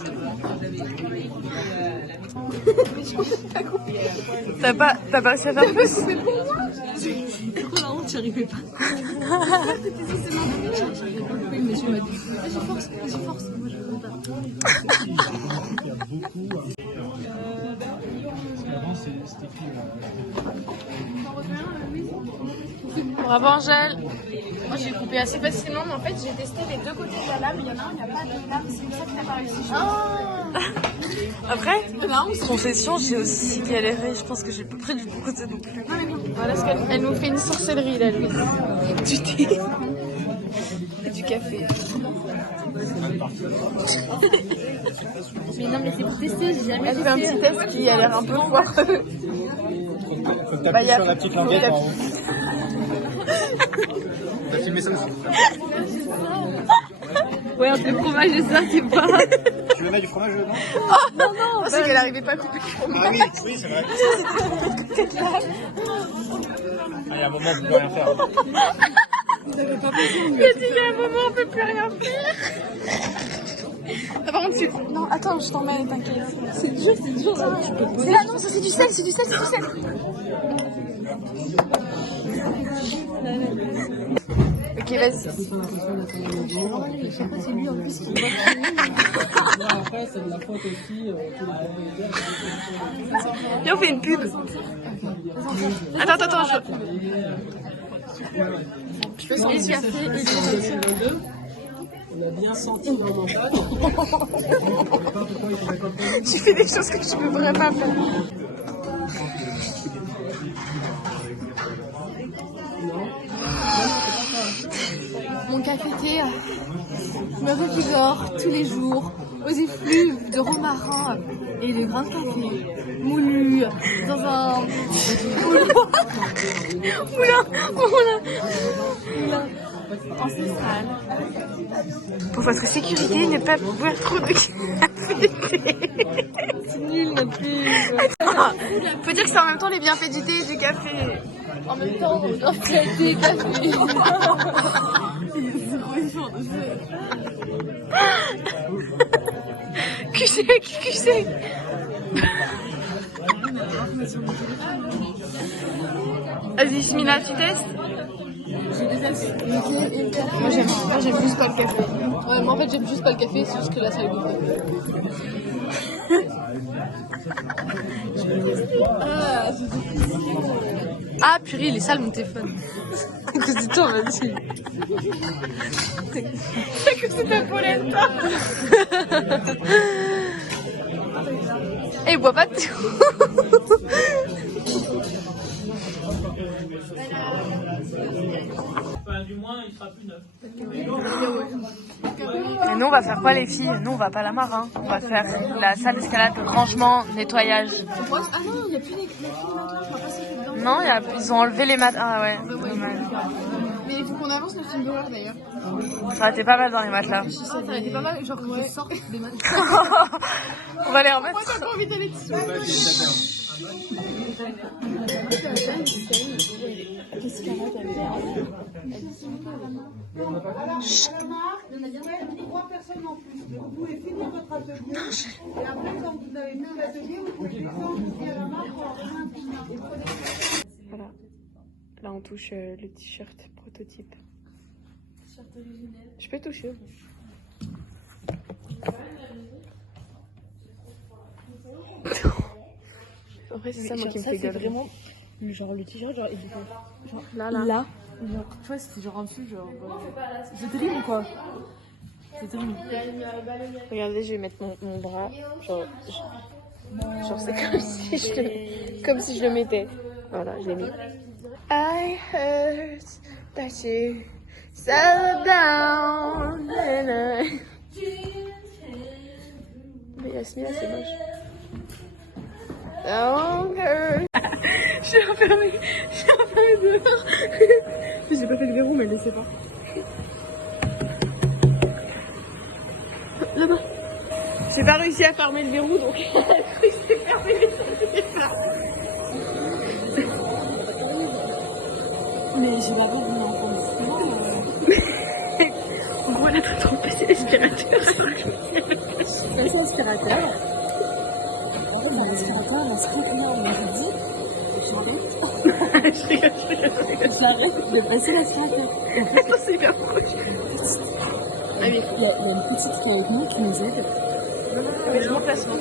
T'as pas réussi à faire plus? C'est pour moi. Trop la honte, j'y arrivais pas. Le monsieur m'a dit vas-y, force. Moi, je veux pas. Bravo, Angèle. Moi, j'ai coupé assez facilement, mais en fait, j'ai testé les deux côtés de la lame. Il y en a un, il n'y a pas de lame. C'est ça que t'as pas réussi. Après, concession, j'ai aussi galéré. Je pense que j'ai pas pris du bon côté non plus. Voilà ce qu'elle nous fait une sorcellerie, là, Louise. Du thé. Et du café. Mais non, mais c'est pour tester, j'ai jamais Elle fait un petit test qui a l'air un peu foireux. Faut taper sur la petite languette en haut. T'as filmé ça aussi? Ouais, un peu de fromage, j'espère qu'il pas. Tu veux mettre du fromage dedans? Non, non, c'est qu'elle arrivait pas à couper le fromage. Ah oui, oui, c'est vrai. Ah, il y a un moment où on peut plus rien faire. Il a dit qu'il y a un moment où on peut plus rien faire. Ah, par contre, non, attends, je t'en mets, t'inquiète. C'est dur là. C'est là, non, ça c'est du sel, c'est du sel, c'est du sel. Ok, vas-y. Et on fait une pub. Attends, je peux sortir ce café. On a bien senti dans mon tête. Tu fais des choses que tu peux vraiment pas faire. Mon café-thé me revigore tous les jours aux effluves de romarin et de grains de café moulus dans un moulin en spécial. Pour votre sécurité, ne pas boire trop de café. C'est nul la pub. Faut dire que c'est en même temps les bienfaits du thé et du café. En même temps, on fait thé et café. QC. Vas-y, Smila, tu testes? Moi j'aime juste pas le café. Ouais, moi en fait j'aime juste pas le café, c'est juste que là ça est beaucoup. Ah purée, il est sale mon téléphone. À cause de toi, vas-y. C'est que c'est ta polenta. Et bois pas tout. Enfin, du moins, il sera plus neuf. Et nous on va faire quoi les filles? Nous on va pas à la mare, hein. On va faire la salle d'escalade, rangement, nettoyage. Ah non, il n'y a plus les films maintenant, je crois pas si c'est dedans. Non, ils ont enlevé les matelas. Ah ouais, dommage. Mais il faut qu'on avance le film d'horreur d'ailleurs. Ça aurait été pas mal dans les matelas. Ça aurait été pas mal, genre qu'on sorte des matelas. On va les remettre. Moi j'ai pas envie d'aller dessus. Trois personnes en plus. Vous pouvez finir votre atelier. Et après, quand vous avez fini l'atelier, vous pouvez descendre jusqu'à la marque. Voilà. Là on touche le t-shirt prototype. Je peux toucher. En vrai, c'est ça moi qui me fait gueuler. Vraiment, genre le t-shirt, genre, il était genre Là. genre, tu vois, c'était genre en dessous, genre. C'est terrible ou quoi? C'est terrible. Regardez, je vais mettre mon bras. Genre c'est comme si je le mettais. Voilà, je l'ai mis. I heard that you settled down and I... Mais Yasmina, c'est moche. Don't hurt. Je suis enfermée dehors. J'ai pas fait le verrou, mais laissez pas. Là-bas. J'ai pas réussi à fermer le verrou, donc elle a cru que j'ai fermé les pas. Mais j'ai la voix de mon enfant. En gros, elle a tout trompé, c'est l'aspirateur. C'est l'aspirateur. En fait, l'aspirateur, elle a scrutement, mais je dis, Je rigole. j'arrête de passer l'aspirateur. Attends, c'est hyper proche. Ah oui. Il y a une petite qui est avec nous qui nous aide. Mais je m'en place, moi.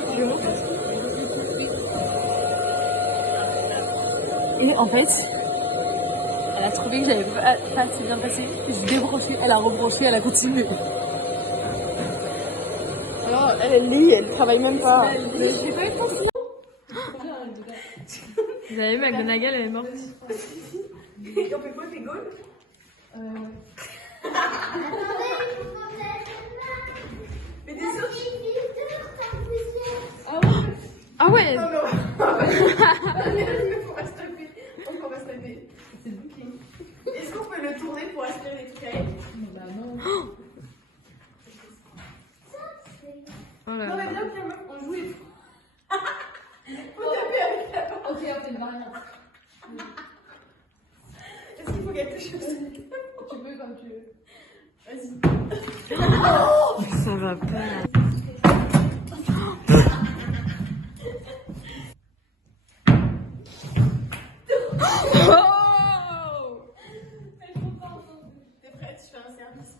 Et en fait, elle a trouvé que j'avais pas assez bien passé. J'ai débranché, elle a rebranché, elle a continué. Alors, elle lit, elle travaille même pas. Vous avez vu, McGonagall, elle est morte. On fait quoi, tes gaules? Mais des sauces. Ah ouais. Non. Il faut rester Vas-y. Ça va pas. T'es prête? Je fais un service.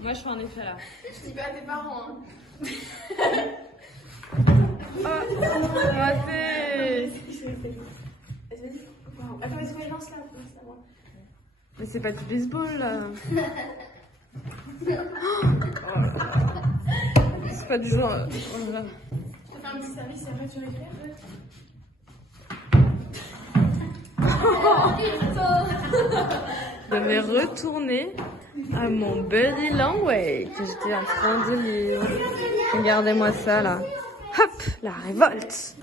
Moi, je fais un effet là. Je dis pas à tes parents, hein. Raté. Vas-y. Wow. Attends, est-ce qu'on lance là? Mais c'est pas du baseball là. C'est pas disant. Je te fais un petit service et après tu récupères. Je vais retourner à mon body language que j'étais en train de lire. Regardez-moi ça là. Hop, la révolte.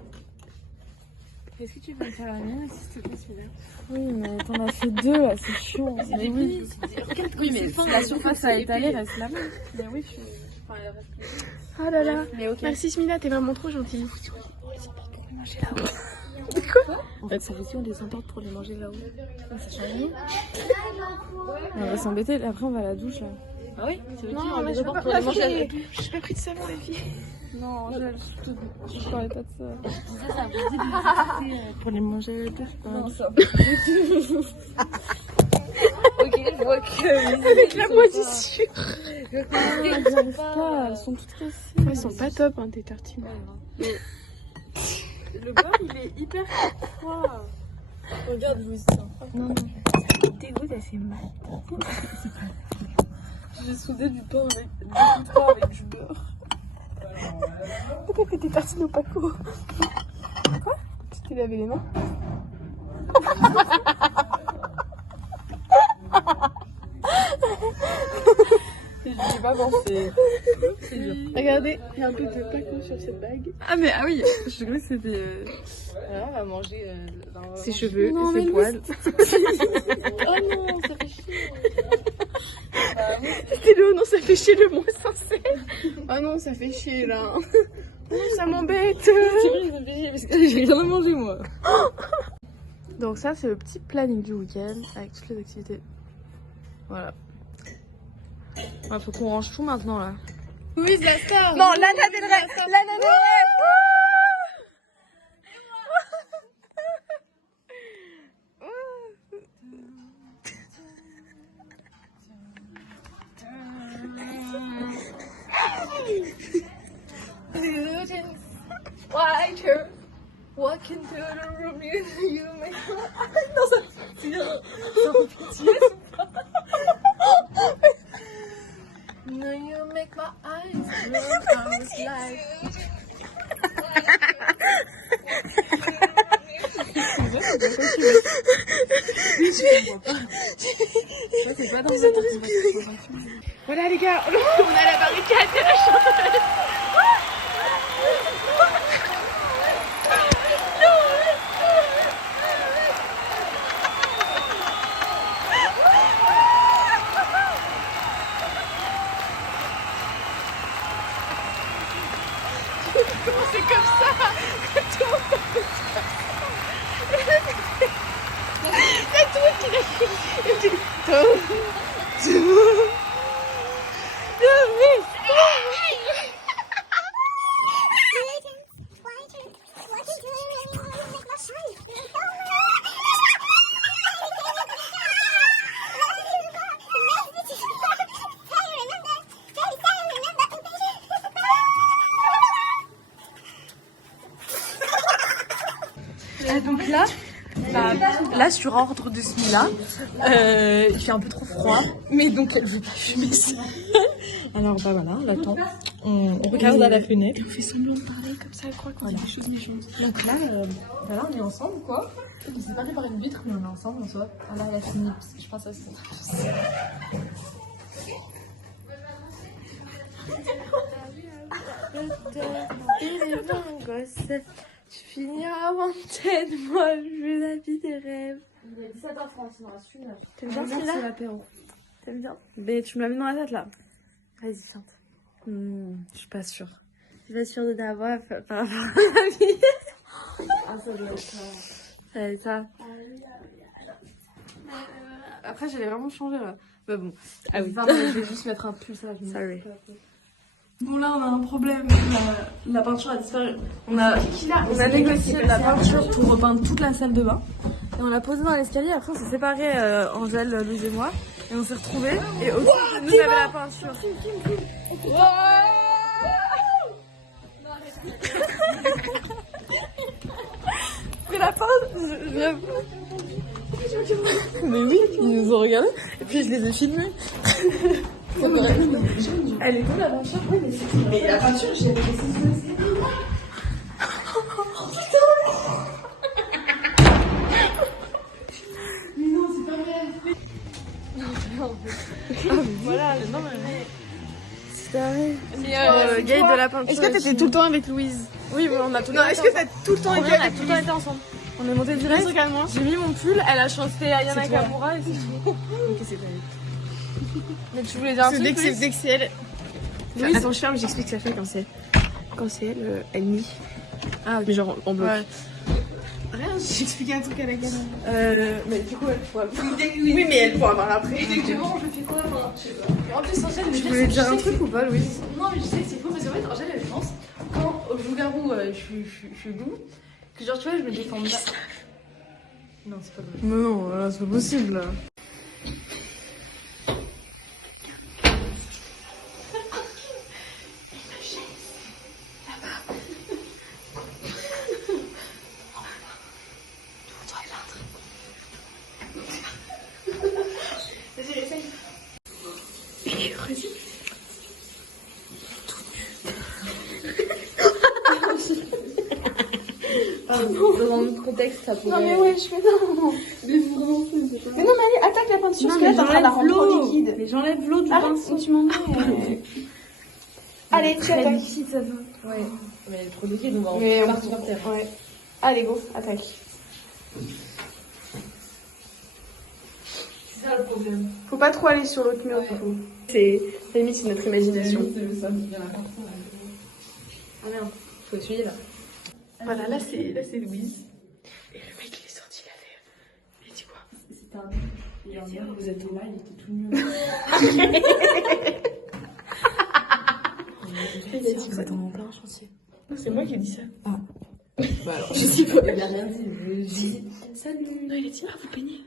Est-ce que tu peux me faire la mienne s'il te plaît, celui-là? Oui, mais t'en as fait deux là, c'est chiant. Mais oui, mais la surface à étaler reste la même. Mais oui, Oh là là. Mais ok. Merci Smila, t'es vraiment trop gentille. En fait, ça fait si on les emporte pour les manger là-haut. Ça change rien. On va s'embêter, après on va à la douche là. Ah oui? Non, mais je peux pas pour les manger. J'ai pas pris de savon, les filles. Non, je parlais pas de ça. Ça veut dire Pour les manger à la douche, non, ça. Ok, je vois que. Avec la moisissure. J'arrive pas, elles sont toutes cassées. Elles sont pas top, hein, tes tartines. Le beurre, il est hyper froid. Regarde, Louise. Non, non. Dégoûte, elle fait mal. J'ai soudé du pain avec du beurre. Pourquoi t'as fait tes tartines au Paco? Quoi? Tu t'es lavé les mains? Je n'y ai pas pensé. Regardez, il y a un peu de Paco sur cette bague. Ah, mais ah oui, je croyais que c'était. Alors, on va manger Ses cheveux non, et ses mais poils. Oh non, ça fait chier. C'était le non, ça fait chier le moins sincère. Oh non, ça fait chier là. Oh, ça m'embête. C'est vrai, ça fait chier parce que j'ai rien à manger moi. Donc ça, c'est le petit planning du week-end avec toutes les activités. Voilà. Il faut qu'on range tout maintenant là. Oui, la star. Non, Lana Del Rey. Lana Del Rey. Whiter, walking to the room, you make non, ça fait pitié. No, you make my eyes look like. Voilà les gars, on a la barricade de la chanteuse. Comment c'est comme ça? Tout le monde fait ça. Il y a tout le monde qui l'a fait. Donc là, sur ordre de Smila, il fait un peu trop froid, mais donc elle veut pas fumer ça. Alors bah voilà, on l'attend, on regarde à la fenêtre. On fait semblant de parler comme ça, elle croit qu'on dit des choses méchantes. Donc là, voilà, on est ensemble quoi. Il s'est pas fait par une vitre, mais on est ensemble en soi. Ah là, elle a fini, parce que je pense à ça. Tu finiras avant de moi, je veux la vie des rêves. Il est 17h30, il en reste une heure. T'aimes bien celui-là? C'est l'apéro. T'aimes bien? Mais tu me l'as mis dans la tête là. Vas-y, chante. Je suis pas sûre. Je suis pas sûre de ta voix par rapport à la vie. Ah, ça doit être ça. Ça va être ça. Après, j'allais vraiment changer là. pas bon. Ah oui. Pardon, je vais juste mettre un pull, ça va venir. Sorry. Bon là on a un problème, la peinture a disparu. On a négocié de la peinture pour repeindre toute la salle de bain. Et on l'a posée dans l'escalier, après on s'est séparés, Angèle, Louise et moi. Et on s'est retrouvés et au-dessus de nous avait la peinture. Après la fin, mais oui, ils nous ont regardés et puis je les ai filmés. Elle est où la peinture? Oui, mais la peinture, j'ai laissé sous l'escalier. Mais non, c'est pas vrai. Voilà, non mais... C'est vrai. C'est Gaël de la peinture. Est-ce que t'étais tout le temps avec Louise? Oui, on a tout le Non, temps est-ce que t'as tout le temps été avec tout le temps été ensemble. On est monté direct. Regarde-moi. J'ai mis mon pull, elle a chanté Ayana Kamura et c'est tout. Ok, c'est pas Mais tu voulais dire un truc? Dès que c'est elle. Louise, attends, je ferme, j'explique ça fait quand c'est elle, elle nie. Ah, ok. Mais genre en bloc. Ouais. Rien, j'expliquais un truc à la gamme. Mais du coup, elle pourra. Oui, mais elle pourra voir après. Dès que je mange, je fais quoi? Enfin, je sais pas. En plus, Angèle, Tu voulais dire un truc ou pas, Louise? Non, mais je sais que c'est faux parce qu'en fait, Angèle, elle pense quand au loup-garou, je suis loup, que genre, tu vois, je me défends pas. Non, c'est pas vrai. Mais non, là, c'est pas possible. Dans le contexte, ça pourrait... Non, mais ouais, je fais non. Mais non, mais allez, attaque la peinture, parce que là, t'es en train de la rendre trop liquide. Mais j'enlève l'eau du Arrête, pinceau. tu m'en Allez, tu attaques. liquide, ça va. Ouais. Mais elle est trop liquide, on va Mais en on partir par terre. Ouais. Allez, go, attaque. C'est ça le problème. Faut pas trop aller sur l'autre mur, du coup. C'est limite, c'est notre imagination. Ah merde, faut essuyer là. Voilà, là c'est Louise. Et le mec il est sorti, il a dit quoi? C'était un mec. Il a dit, vous êtes là, il était tout nu. Il a dit, vous êtes en plein chantier. C'est moi qui ai dit ça. Ah. Bah alors, je sais pas. Il a rien dit. Je dis, salut. Non, il a dit, ah vous peignez.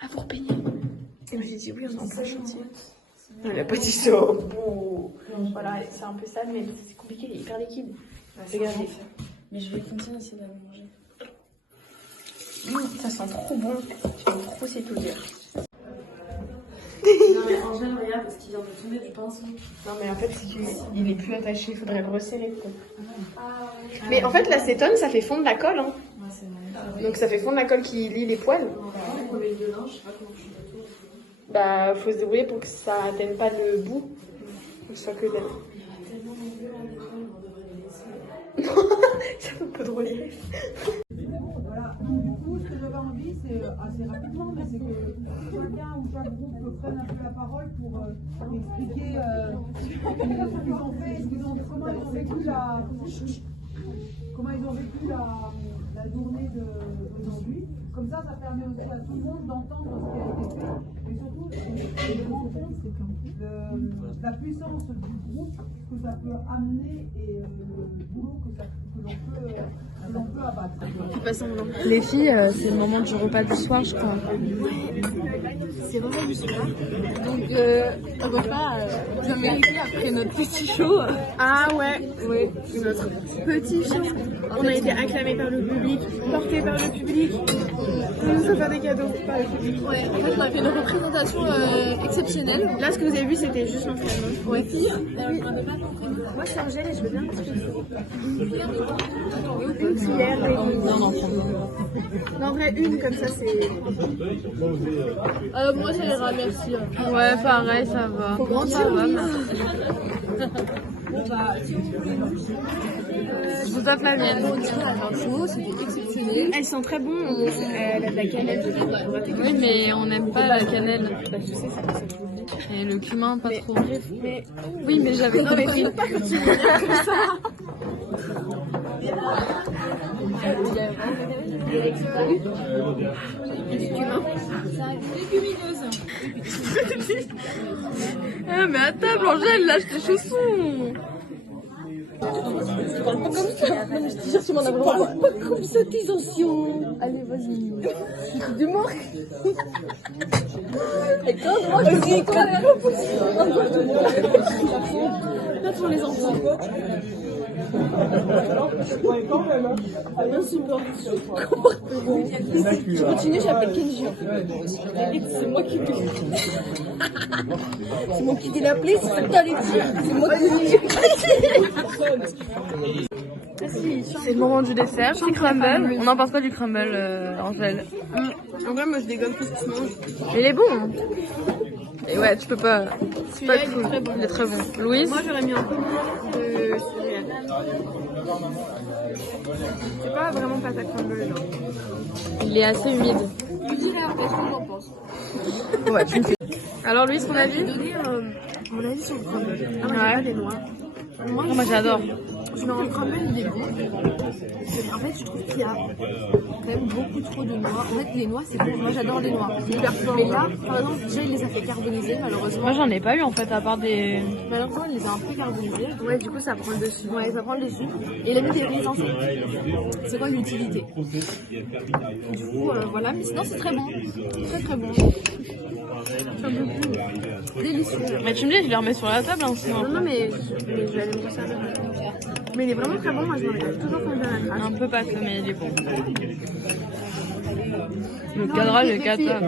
Ah vous repeignez. Et moi j'ai dit, oui on est en plein chantier. Non, il a pas dit ça. Bon. Voilà, c'est un peu ça, mais c'est compliqué, il est hyper liquide. C'est grave. Mais je vais continuer à essayer d'aller manger. Ça sent trop bon. Tu vas trop s'étouffer. Non mais Angèle, regarde, parce qu'il vient de tomber du pinceau. Non mais en fait il est plus attaché, il faudrait le resserrer peut-être. Mais en fait l'acétone ça fait fondre la colle hein. Ouais, c'est vrai. Donc ça fait fondre la colle qui lie les poils. On met le linge, je sais pas comment tu fais tout. Bah faut se débrouiller pour que ça atteigne pas le bout. Que ce soit que dalle. Il y a tellement de murs à l'école, on devrait les laisser. Ça fait un peu de relief. Voilà. Du coup, ce que j'avais envie, c'est assez rapidement, mais c'est que chacun ou chaque groupe prenne un peu la parole pour expliquer ce qu'ils ont fait, comment ils ont vécu la journée d'aujourd'hui. Comme ça permet aussi à tout le monde d'entendre ce qui a été fait, et surtout de rendre compte de la puissance du groupe que ça peut amener et le boulot que l'on peut abattre. Les filles, c'est le moment du repas du soir, je crois. C'est vraiment du soir. Donc, on va pas bien mériter après notre petit show. Ah ouais, notre petit show. On a été acclamés par le public, portés par le public. On nous a fait des cadeaux par le public. Ouais, en fait, on a fait une représentation exceptionnelle. Là, ce que vous avez vu, c'était juste l'entraînement. Ouais. Moi, c'est Angèle et je veux bien une cuillère. Non, en vrai, une comme ça, c'est. Moi, ça ira, merci. Ouais, pareil, ça va. Faut grandir, Ça va, oui. Je vous tape la mienne. C'était exceptionnel. Elles sont très bon. Elle a de la cannelle. Oui, mais on n'aime pas la cannelle. Bah, je sais, ça. Et le cumin, pas trop. Mais. Oui, mais j'avais Non, mais dis pas que tu veux dire comme ça. Ah mais à table, Angèle, lâche tes chaussons. Pas comme ça, tes anciens. Allez, vas-y. Du Marc. Et quand moi, je dis quoi là pour les enfants. Je continue, j'appelle Kenji. C'est moi qui l'ai. C'est moi qui l'ai appelé, c'est ça que t'allais dire. C'est moi qui l'ai C'est le moment du dessert, c'est crumble. On en pense quoi du crumble, Angèle? En vrai, moi je dégomme tout ce qui se mange. Il est bon. Hein. Et ouais, tu peux pas. C'est pas cool. Il est très bon. Louise? Moi j'aurais mis un peu moins de céréales. C'est pas vraiment pâte à crumble, genre. Il est assez humide. Je dirais après, ce que j'en pense. Ouais, tu me fais. Alors Louise, ton avis? Donner mon avis sur le crumble. Ah, moi Ouais. j'aime pas les noix. Moi j'adore. Non, le crumble il est bon. En fait, je trouve qu'il y a quand même beaucoup trop de noix. En fait, les noix c'est bon. Moi j'adore les noix. C'est hyper fort. Mais là, par exemple, déjà il les a fait carboniser malheureusement. Moi j'en ai pas eu en fait, à part des. Malheureusement, il les a un peu carbonisés. Ouais, du coup, ça prend le dessus. Ouais, ça prend le dessus. Et il a mis des raisins. C'est quoi l'utilité? Du coup, voilà. Mais sinon, c'est très bon. Très très bon. Délicieux. Mais tu me dis, je les remets sur la table hein, sinon. Non, mais je vais aller me servir. Mais il est vraiment très bon. Moi, je m'en regarde toujours quand j'ai la crasse. Un peu pâteux, mais il est bon. Le cadrage est cata.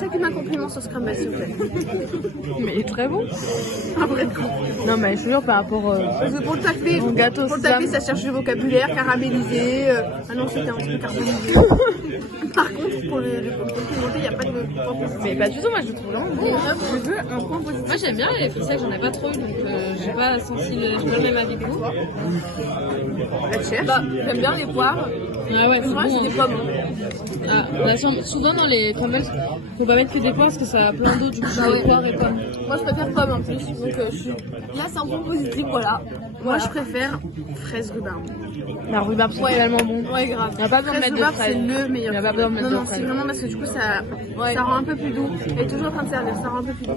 Chacun un compliment sur Scramble, s'il vous plaît. Mais il est très bon. Après, Non, mais je suis sûre par rapport parce que pour le taper, au gâteau, pour le taper, ça cherche du vocabulaire, caramélisé. Ah non, c'était un petit peu carbonisé. Par contre, pour le pimenter, il n'y a pas de point positif. Mais pas du tout, moi je le trouve vraiment bon. Je veux un point positif. Moi j'aime bien les fricassés, j'en ai pas trop eu, donc j'ai pas senti j'ai pas le même avis que vous. La cherche. Bah, j'aime bien les poires. Ah ouais, c'est Moi, bon. j'ai des pommes. Ah, là, souvent dans les crumbles, faut pas mettre que des poires parce que ça a plein d'eau, du coup j'ai des poires et pommes. Moi, je préfère pommes en plus. Donc, là, c'est un point positif, voilà. Moi, je préfère fraise rhubarbe. La rhubarbe c'est tellement bon. Ouais, grave. Il n'y a pas besoin de Fraise mettre de rhubarbe, fraises. c'est le meilleur. Il n'y a pas besoin de mettre Non, de non, c'est fraises. vraiment parce que du coup, ça rend un peu plus doux. Elle est toujours en train de servir, ça rend un peu plus doux.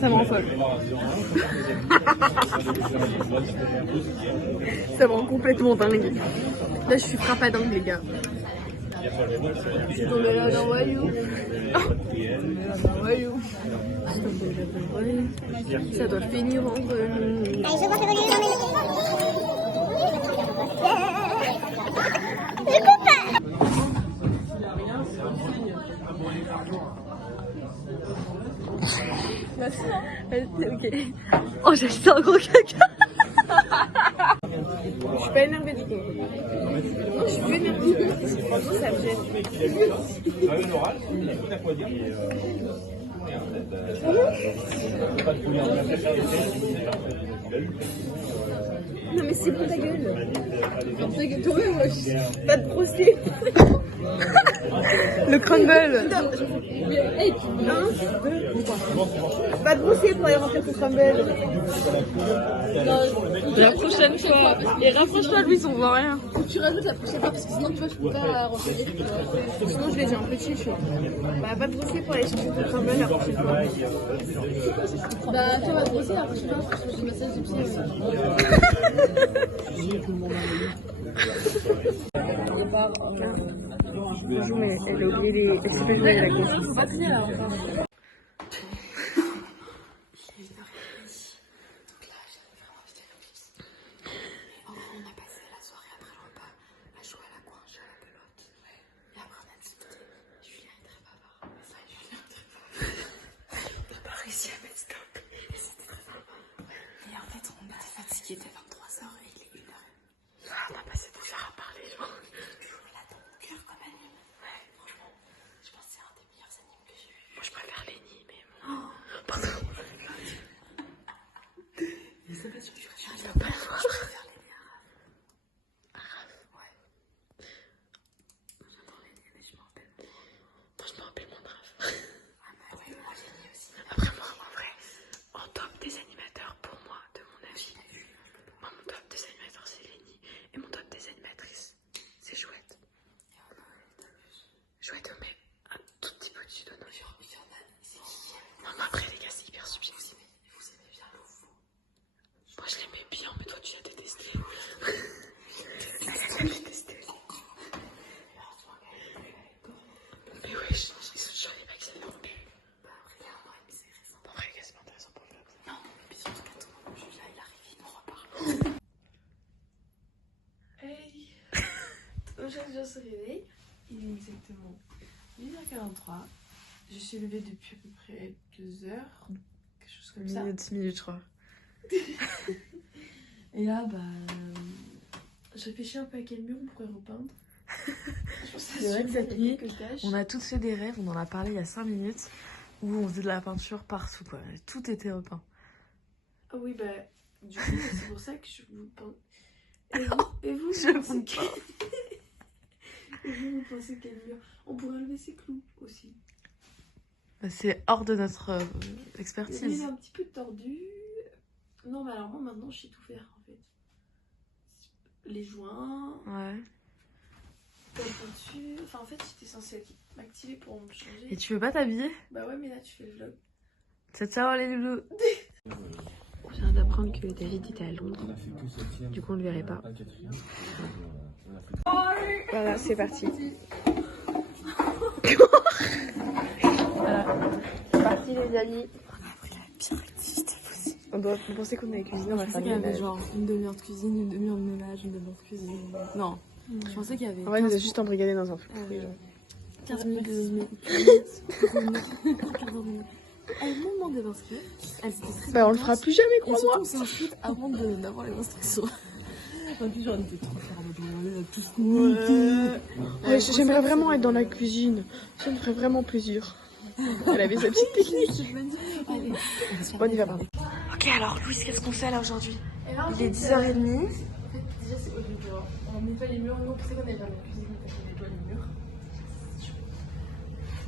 Ça me rend folle. Ça me rend complètement dingue. Là, je suis frappadingue, les gars. Je suis tombée là d'un voyou. Ça doit finir entre nous. Allez, je vois que vous je coupe pas. Ok. Oh, j'ai acheté un gros caca. Je suis pas énervée du coup. Non, je suis plus énervée. Franchement, ça me gêne. Non mais c'est bon ta gueule. Ta gueule, toi même, pas de procès. Le crumble. Hey, pas de procès pour aller remplir ton crumble. La prochaine fois. Et rapproche-toi de lui, on voit rien. Faut que tu rajoutes la prochaine fois parce que sinon, tu vois, je peux pas remplir. Sinon je l'ai dit un peu chiche. Bah pas de procès pour aller chercher ton crumble la prochaine fois. Bah, tu vas brosser la prochaine fois, je fais du massage du pied. Bonjour, mais elle a oublié les exprimer la question. Faut pas crier alors. Je préfère les déjà se réveille. Il est exactement 8h43. Je suis levée depuis à peu près 2 heures. Quelque chose comme ça. Minutes, je crois. Et là, je réfléchis un peu à quel mur on pourrait repeindre. Je pense que C'est vrai que cette nuit, quelques tâches. on a toutes fait des rêves, on en a parlé il y a 5 minutes, où on faisait de la peinture partout, quoi. Tout était repeint. Ah oui, du coup, c'est pour ça que je vous peins. Et vous, Je pensez vous que- Et vous pensez quel mur? On pourrait enlever ces clous aussi. C'est hors de notre Le mur est expertise. un petit peu tordu. Non, mais alors moi maintenant je sais tout faire en fait. Les joints, Ouais. la peinture. Enfin en fait j'étais censée m'activer pour me changer. Et tu veux pas t'habiller? Bah ouais, mais là tu fais le vlog. C'est ciao les loulous. On vient d'apprendre que David était à Londres. Du coup on le verrait pas. Voilà, c'est parti. Voilà, c'est parti les amis. On doit penser qu'on est cuisiné, on va faire Il y avait ménage. genre une demi-heure de cuisine, une demi-heure de ménage, une demi-heure de cuisine. Non, je pensais qu'il y avait. En vrai, on nous a juste embrigadés dans un four. 15 minutes de minutes. Elle m'a demandé d'inscrire. Elle s'était très Bah on le fera plus jamais, Et crois-moi. surtout, on s'est inscrite avant d'avoir les instructions. En plus, j'en étais trop fière. Ouais, j'aimerais vraiment être dans la cuisine. Ça me ferait vraiment plaisir. Elle avait sa petite technique. Bon, on y va, pardon. Ok, alors Louise, qu'est-ce qu'on fait là aujourd'hui? Et là, en Il fait, est 10h30. En fait, déjà, c'est horrible, genre. On nettoie les murs, nous, on sait qu'on est dans la cuisine parce qu'on nettoie les murs.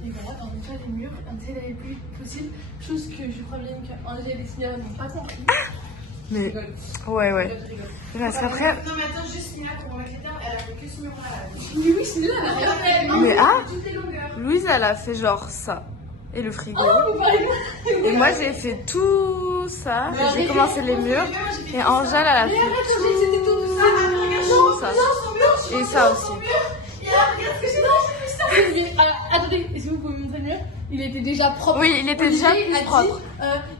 Et voilà, on nettoie les murs, on essaie d'aller le plus vite possible. Chose que je crois bien qu'Angèle et Smila n'ont pas compris. Mais Je rigole, ouais, ouais. je rigole. Parce qu'après. Non, mais attends, juste Smila, pour remettre les termes, elle a fait que ce mur-là. Oui, Smila, elle a rien fait. Mais ah, Toutes les longueurs. Louise, elle a fait genre ça. Et le frigo. Vous parlez Et moi, j'ai fait tout ça. Et j'ai commencé les murs. Et Angèle, elle a fait c'était tout ça. ça. Et ça aussi. Attendez, est-ce que vous pouvez me montrer le mur? Il était déjà propre. Oui, il était déjà Olivier plus a dit, propre.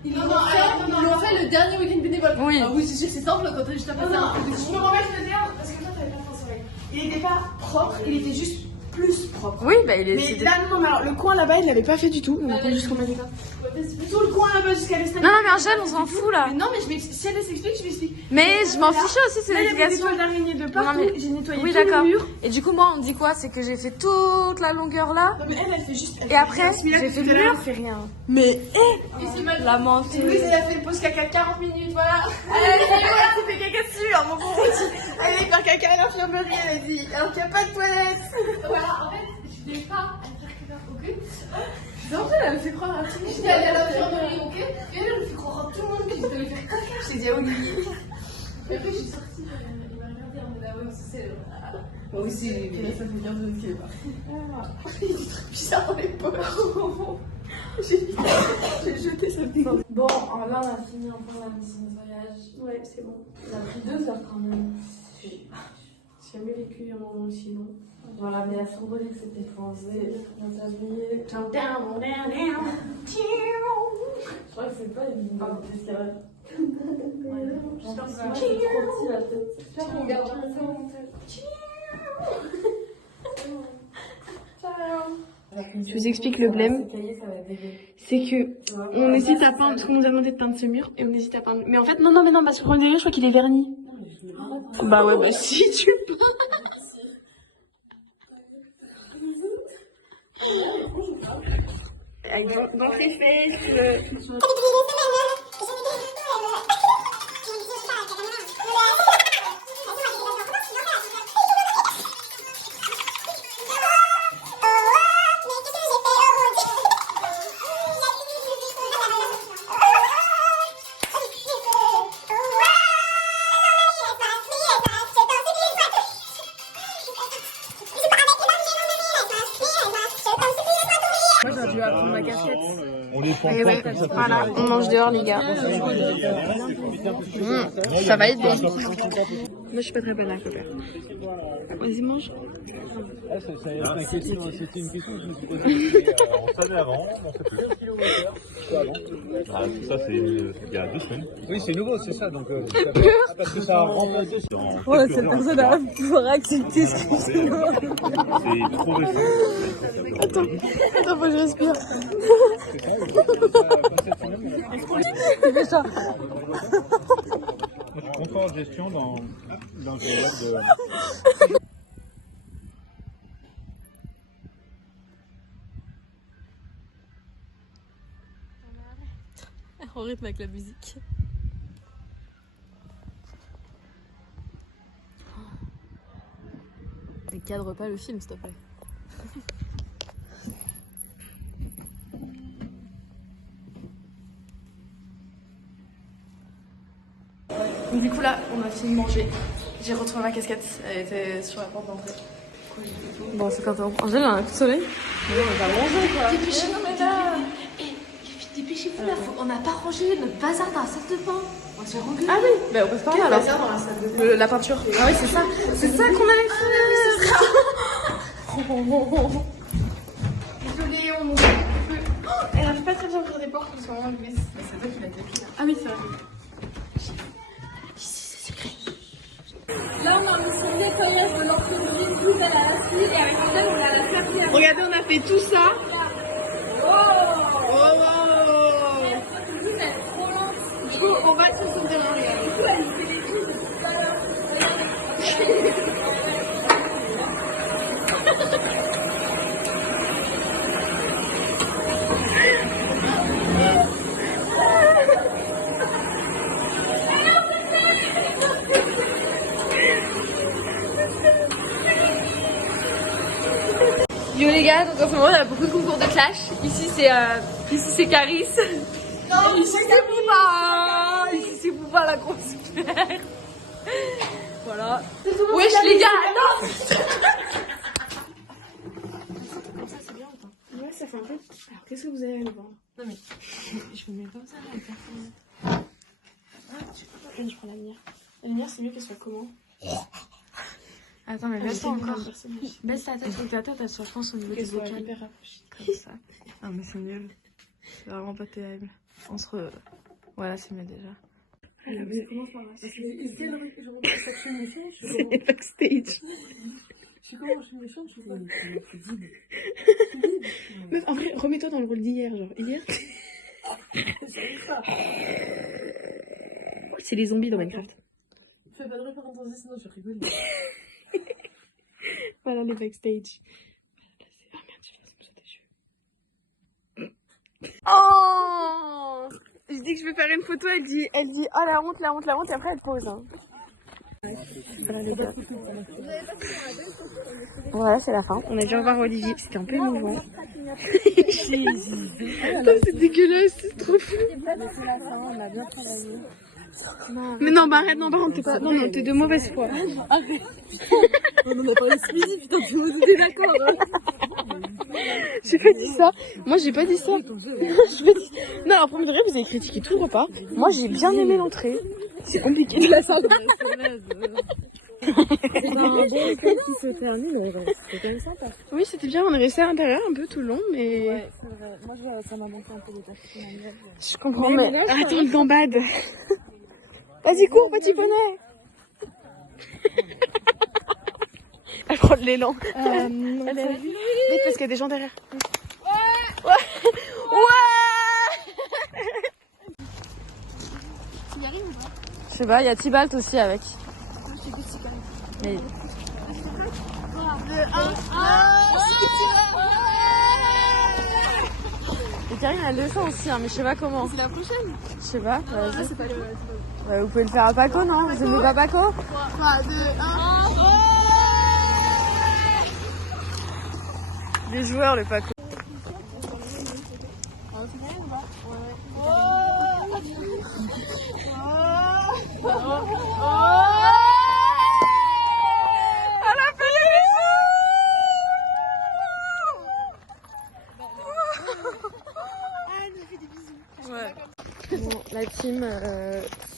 Ils l'ont fait le dernier week-end bénévole. Oui. Ah oui, c'est simple quand t'as juste à passer un peu de Je peux remettre le terme parce que toi, t'avais pas pensé. Il était pas propre, il était juste plus propre. Oui, bah il est. Mais là, non, mais alors le coin là-bas, il l'avait pas fait du tout. On a juste remettre ça. Tout le coin là-bas jusqu'à l'espace. Non, non, mais Angèle, on s'en fout là. Mais non, mais si elle s'explique, je m'explique. Mais je m'en fichais aussi, c'est Là, il y avait des l'explication. toiles d'araignée de Non, partout. mais- J'ai nettoyé Oui, tous les d'accord. murs. Et du coup, moi, on me dit quoi? C'est que j'ai fait toute la longueur là. Non, mais elle fait juste. Et après, Smila, j'ai fait tout le à l'heure, mur. elle fait rien. Mais, la menteuse. Louise, elle a fait une pause caca de 40 minutes, voilà. Elle fait caca dessus, hein, mon gros. Elle est faire caca à l'infirmerie, elle a dit. Alors qu'il n'y a pas de toilette. Voilà, en fait, je voulais pas aller faire caca, ok? Angèle, elle me fait croire à tout le monde. J'étais allée à l'infirmerie, ok? Et elle me fait croire à tout le monde que j'étais allée faire caca. Je t'ai dit à Olivier. Et après, je suis sortie, il m'a regardé en mode ah ouais, c'est. Moi aussi, Ça fait 15 minutes qu'il est parti. il est trop bizarre dans les poches. J'ai jeté sa pique. Bon, alors là, on a fini un peu la mission de voyage. Ouais, c'est bon. Ça a pris 2 heures quand même. J'ai jamais vécu un moment aussi long. Voilà, mais à son que c'était français. On s'est habillé. Je crois que c'est pas une spéciale. J'espère que c'est trop petit la tête. J'espère qu'on gardera ça au montage. Je vous explique le blême. C'est que on hésite à peindre, parce qu'on nous a demandé de peindre ce mur, et on hésite à peindre. Mais en fait, non, parce que le premier degré, je crois qu'il est verni. Bah ouais, bah si tu peins. Avec dans tes fesses. Moi, j'aurais dû apprendre ma casquette. On les prend Et pas ouais, comme ça. voilà, on mange dehors, les gars. Ça va être bon. Moi je suis pas très bonne à copain. Vas-y mange. C'est une question que je me suis posée. On savait avant, mais on sait plus. Ah, ça, c'est il y a 2 semaines. Oui, c'est nouveau, c'est ça. Donc, parce que ça a remplacé. Ouais, cette personne va pouvoir accepter ce que c'est. C'est trop récent. Attends, faut que je respire. Je suis contrôleur de gestion dans le période de. En rythme avec la musique. Et cadre pas le film, s'il te plaît. Du coup là, on a fini de manger. J'ai retrouvé ma casquette, elle était sur la porte d'entrée. Bon, c'est quand Angèle a un coup de soleil. Mais on va manger quoi. Dépêchez-vous, mais là. Dépêchez-vous là, on n'a pas rangé notre bazar dans la salle de bain. On va se faire engueuler. Ah oui, bah on passe par là alors. Bazar dans la salle de bain. La peinture. Ah oui, c'est ça. C'est ça qu'on allait faire. Désolée, on peut. Elle arrive pas très bien à ouvrir des portes en ce moment, Louise. C'est toi qui l'as tapé là. Ah oui, c'est vrai. Là, on a un petit nettoyage de l'entreprise, tout à la lessive, et avec ça, on a la serpillère. Regardez, on a fait tout ça. Du coup, on va se sentir un regard. Du coup, elle nous fait les trucs tout à l'heure. Yo les gars, donc en ce moment on a beaucoup de concours de clash. Ici c'est Caris. Non, ici c'est Bouba. Ici c'est Bouba la grosse mère. Voilà. Wesh les gars, non. Comme ça c'est bien ou pas? Ouais, ça fait un peu. Alors qu'est-ce que vous avez à nous vendre? Non mais je me mets comme ça avec personne. Ah, je prends la lumière. La lumière c'est mieux qu'elle soit comment? Attends, mais baisse encore. Baisse ta tête, faut que ta tête elle soit, je pense, au niveau des vocales. Comme ça. Non, mais c'est nul. C'est vraiment pas terrible. On se re... Voilà, c'est mieux déjà. Mais commence par là. Parce que je regarde cette chaîne de film, je suis comment... backstage. Je suis comment, chaîne de film, je suis pas... Meuf, en vrai, remets-toi dans le rôle d'hier, genre. Hier, c'est les zombies dans Minecraft. Fais pas de référence, sinon je rigole. Voilà les backstage. Ah merde, je fasse comme ça tes cheveux. Oh! Je dis que je vais faire une photo, elle dit oh la honte, et après elle pose. Hein. Voilà les gars. Voilà, c'est la fin. On a dû revoir Olivier, c'était un peu émouvant. C'est dégueulasse, c'est trop fou. On a bien travaillé. Mais non, bah arrête, non, par contre, t'es pas. Non, t'es de mauvaise foi. Arrête. On en a parlé ce midi, putain, tout le monde était d'accord. J'ai pas dit ça. Moi, j'ai pas dit ça. Non, alors, premier degré, vous avez critiqué tout le repas. Moi, j'ai bien aimé l'entrée. C'est compliqué de la salle. C'est un bon week-end qui se termine, c'était quand même sympa. Oui, c'était bien, on est resté à l'intérieur un peu tout le long, mais... Ouais, c'est vrai. Moi, ça m'a manqué un peu des personnes. Je comprends, mais... Attends, le gambade. Vas-y, cours, petit poney. Elle prend de l'élan. Elle est... Vite, parce qu'il y a des gens derrière. Ouais. Tu y arrives ou pas? Je sais pas, il y a Tibalt aussi avec. Mais... Et Karine elle le fait aussi, hein, mais je sais pas comment. C'est la prochaine? Je sais pas. C'est pas le... Ouais, vous pouvez le faire à Paco, non? Vous aimez pas Paco? 3, 2, 1. Des joueurs, le Paco. Bon, la team,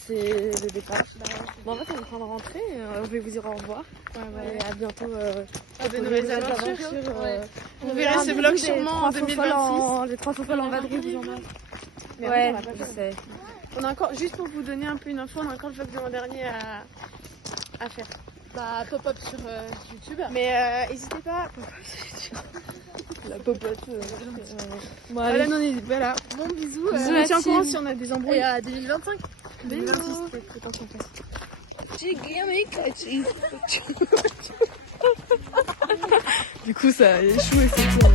c'est le départ. Bon, en fait, on est en train de rentrer. On va vous dire au revoir. Et à bientôt. de nouvelles aventures. On verra ce vlog sûrement en 2026. Les 300 folles en batterie, vous en avez. Ouais, je sais. On a encore, juste pour vous donner un peu une info, on a encore le vlog de l'an dernier à faire. Bah, pop-up sur YouTube. Mais n'hésitez pas. La popote. Voilà, voilà. Bon, bisous. Bisous, On la tient au team. courant si on a des embrouilles. Et à 2025. 2026. Du coup, ça a échoué cette tour.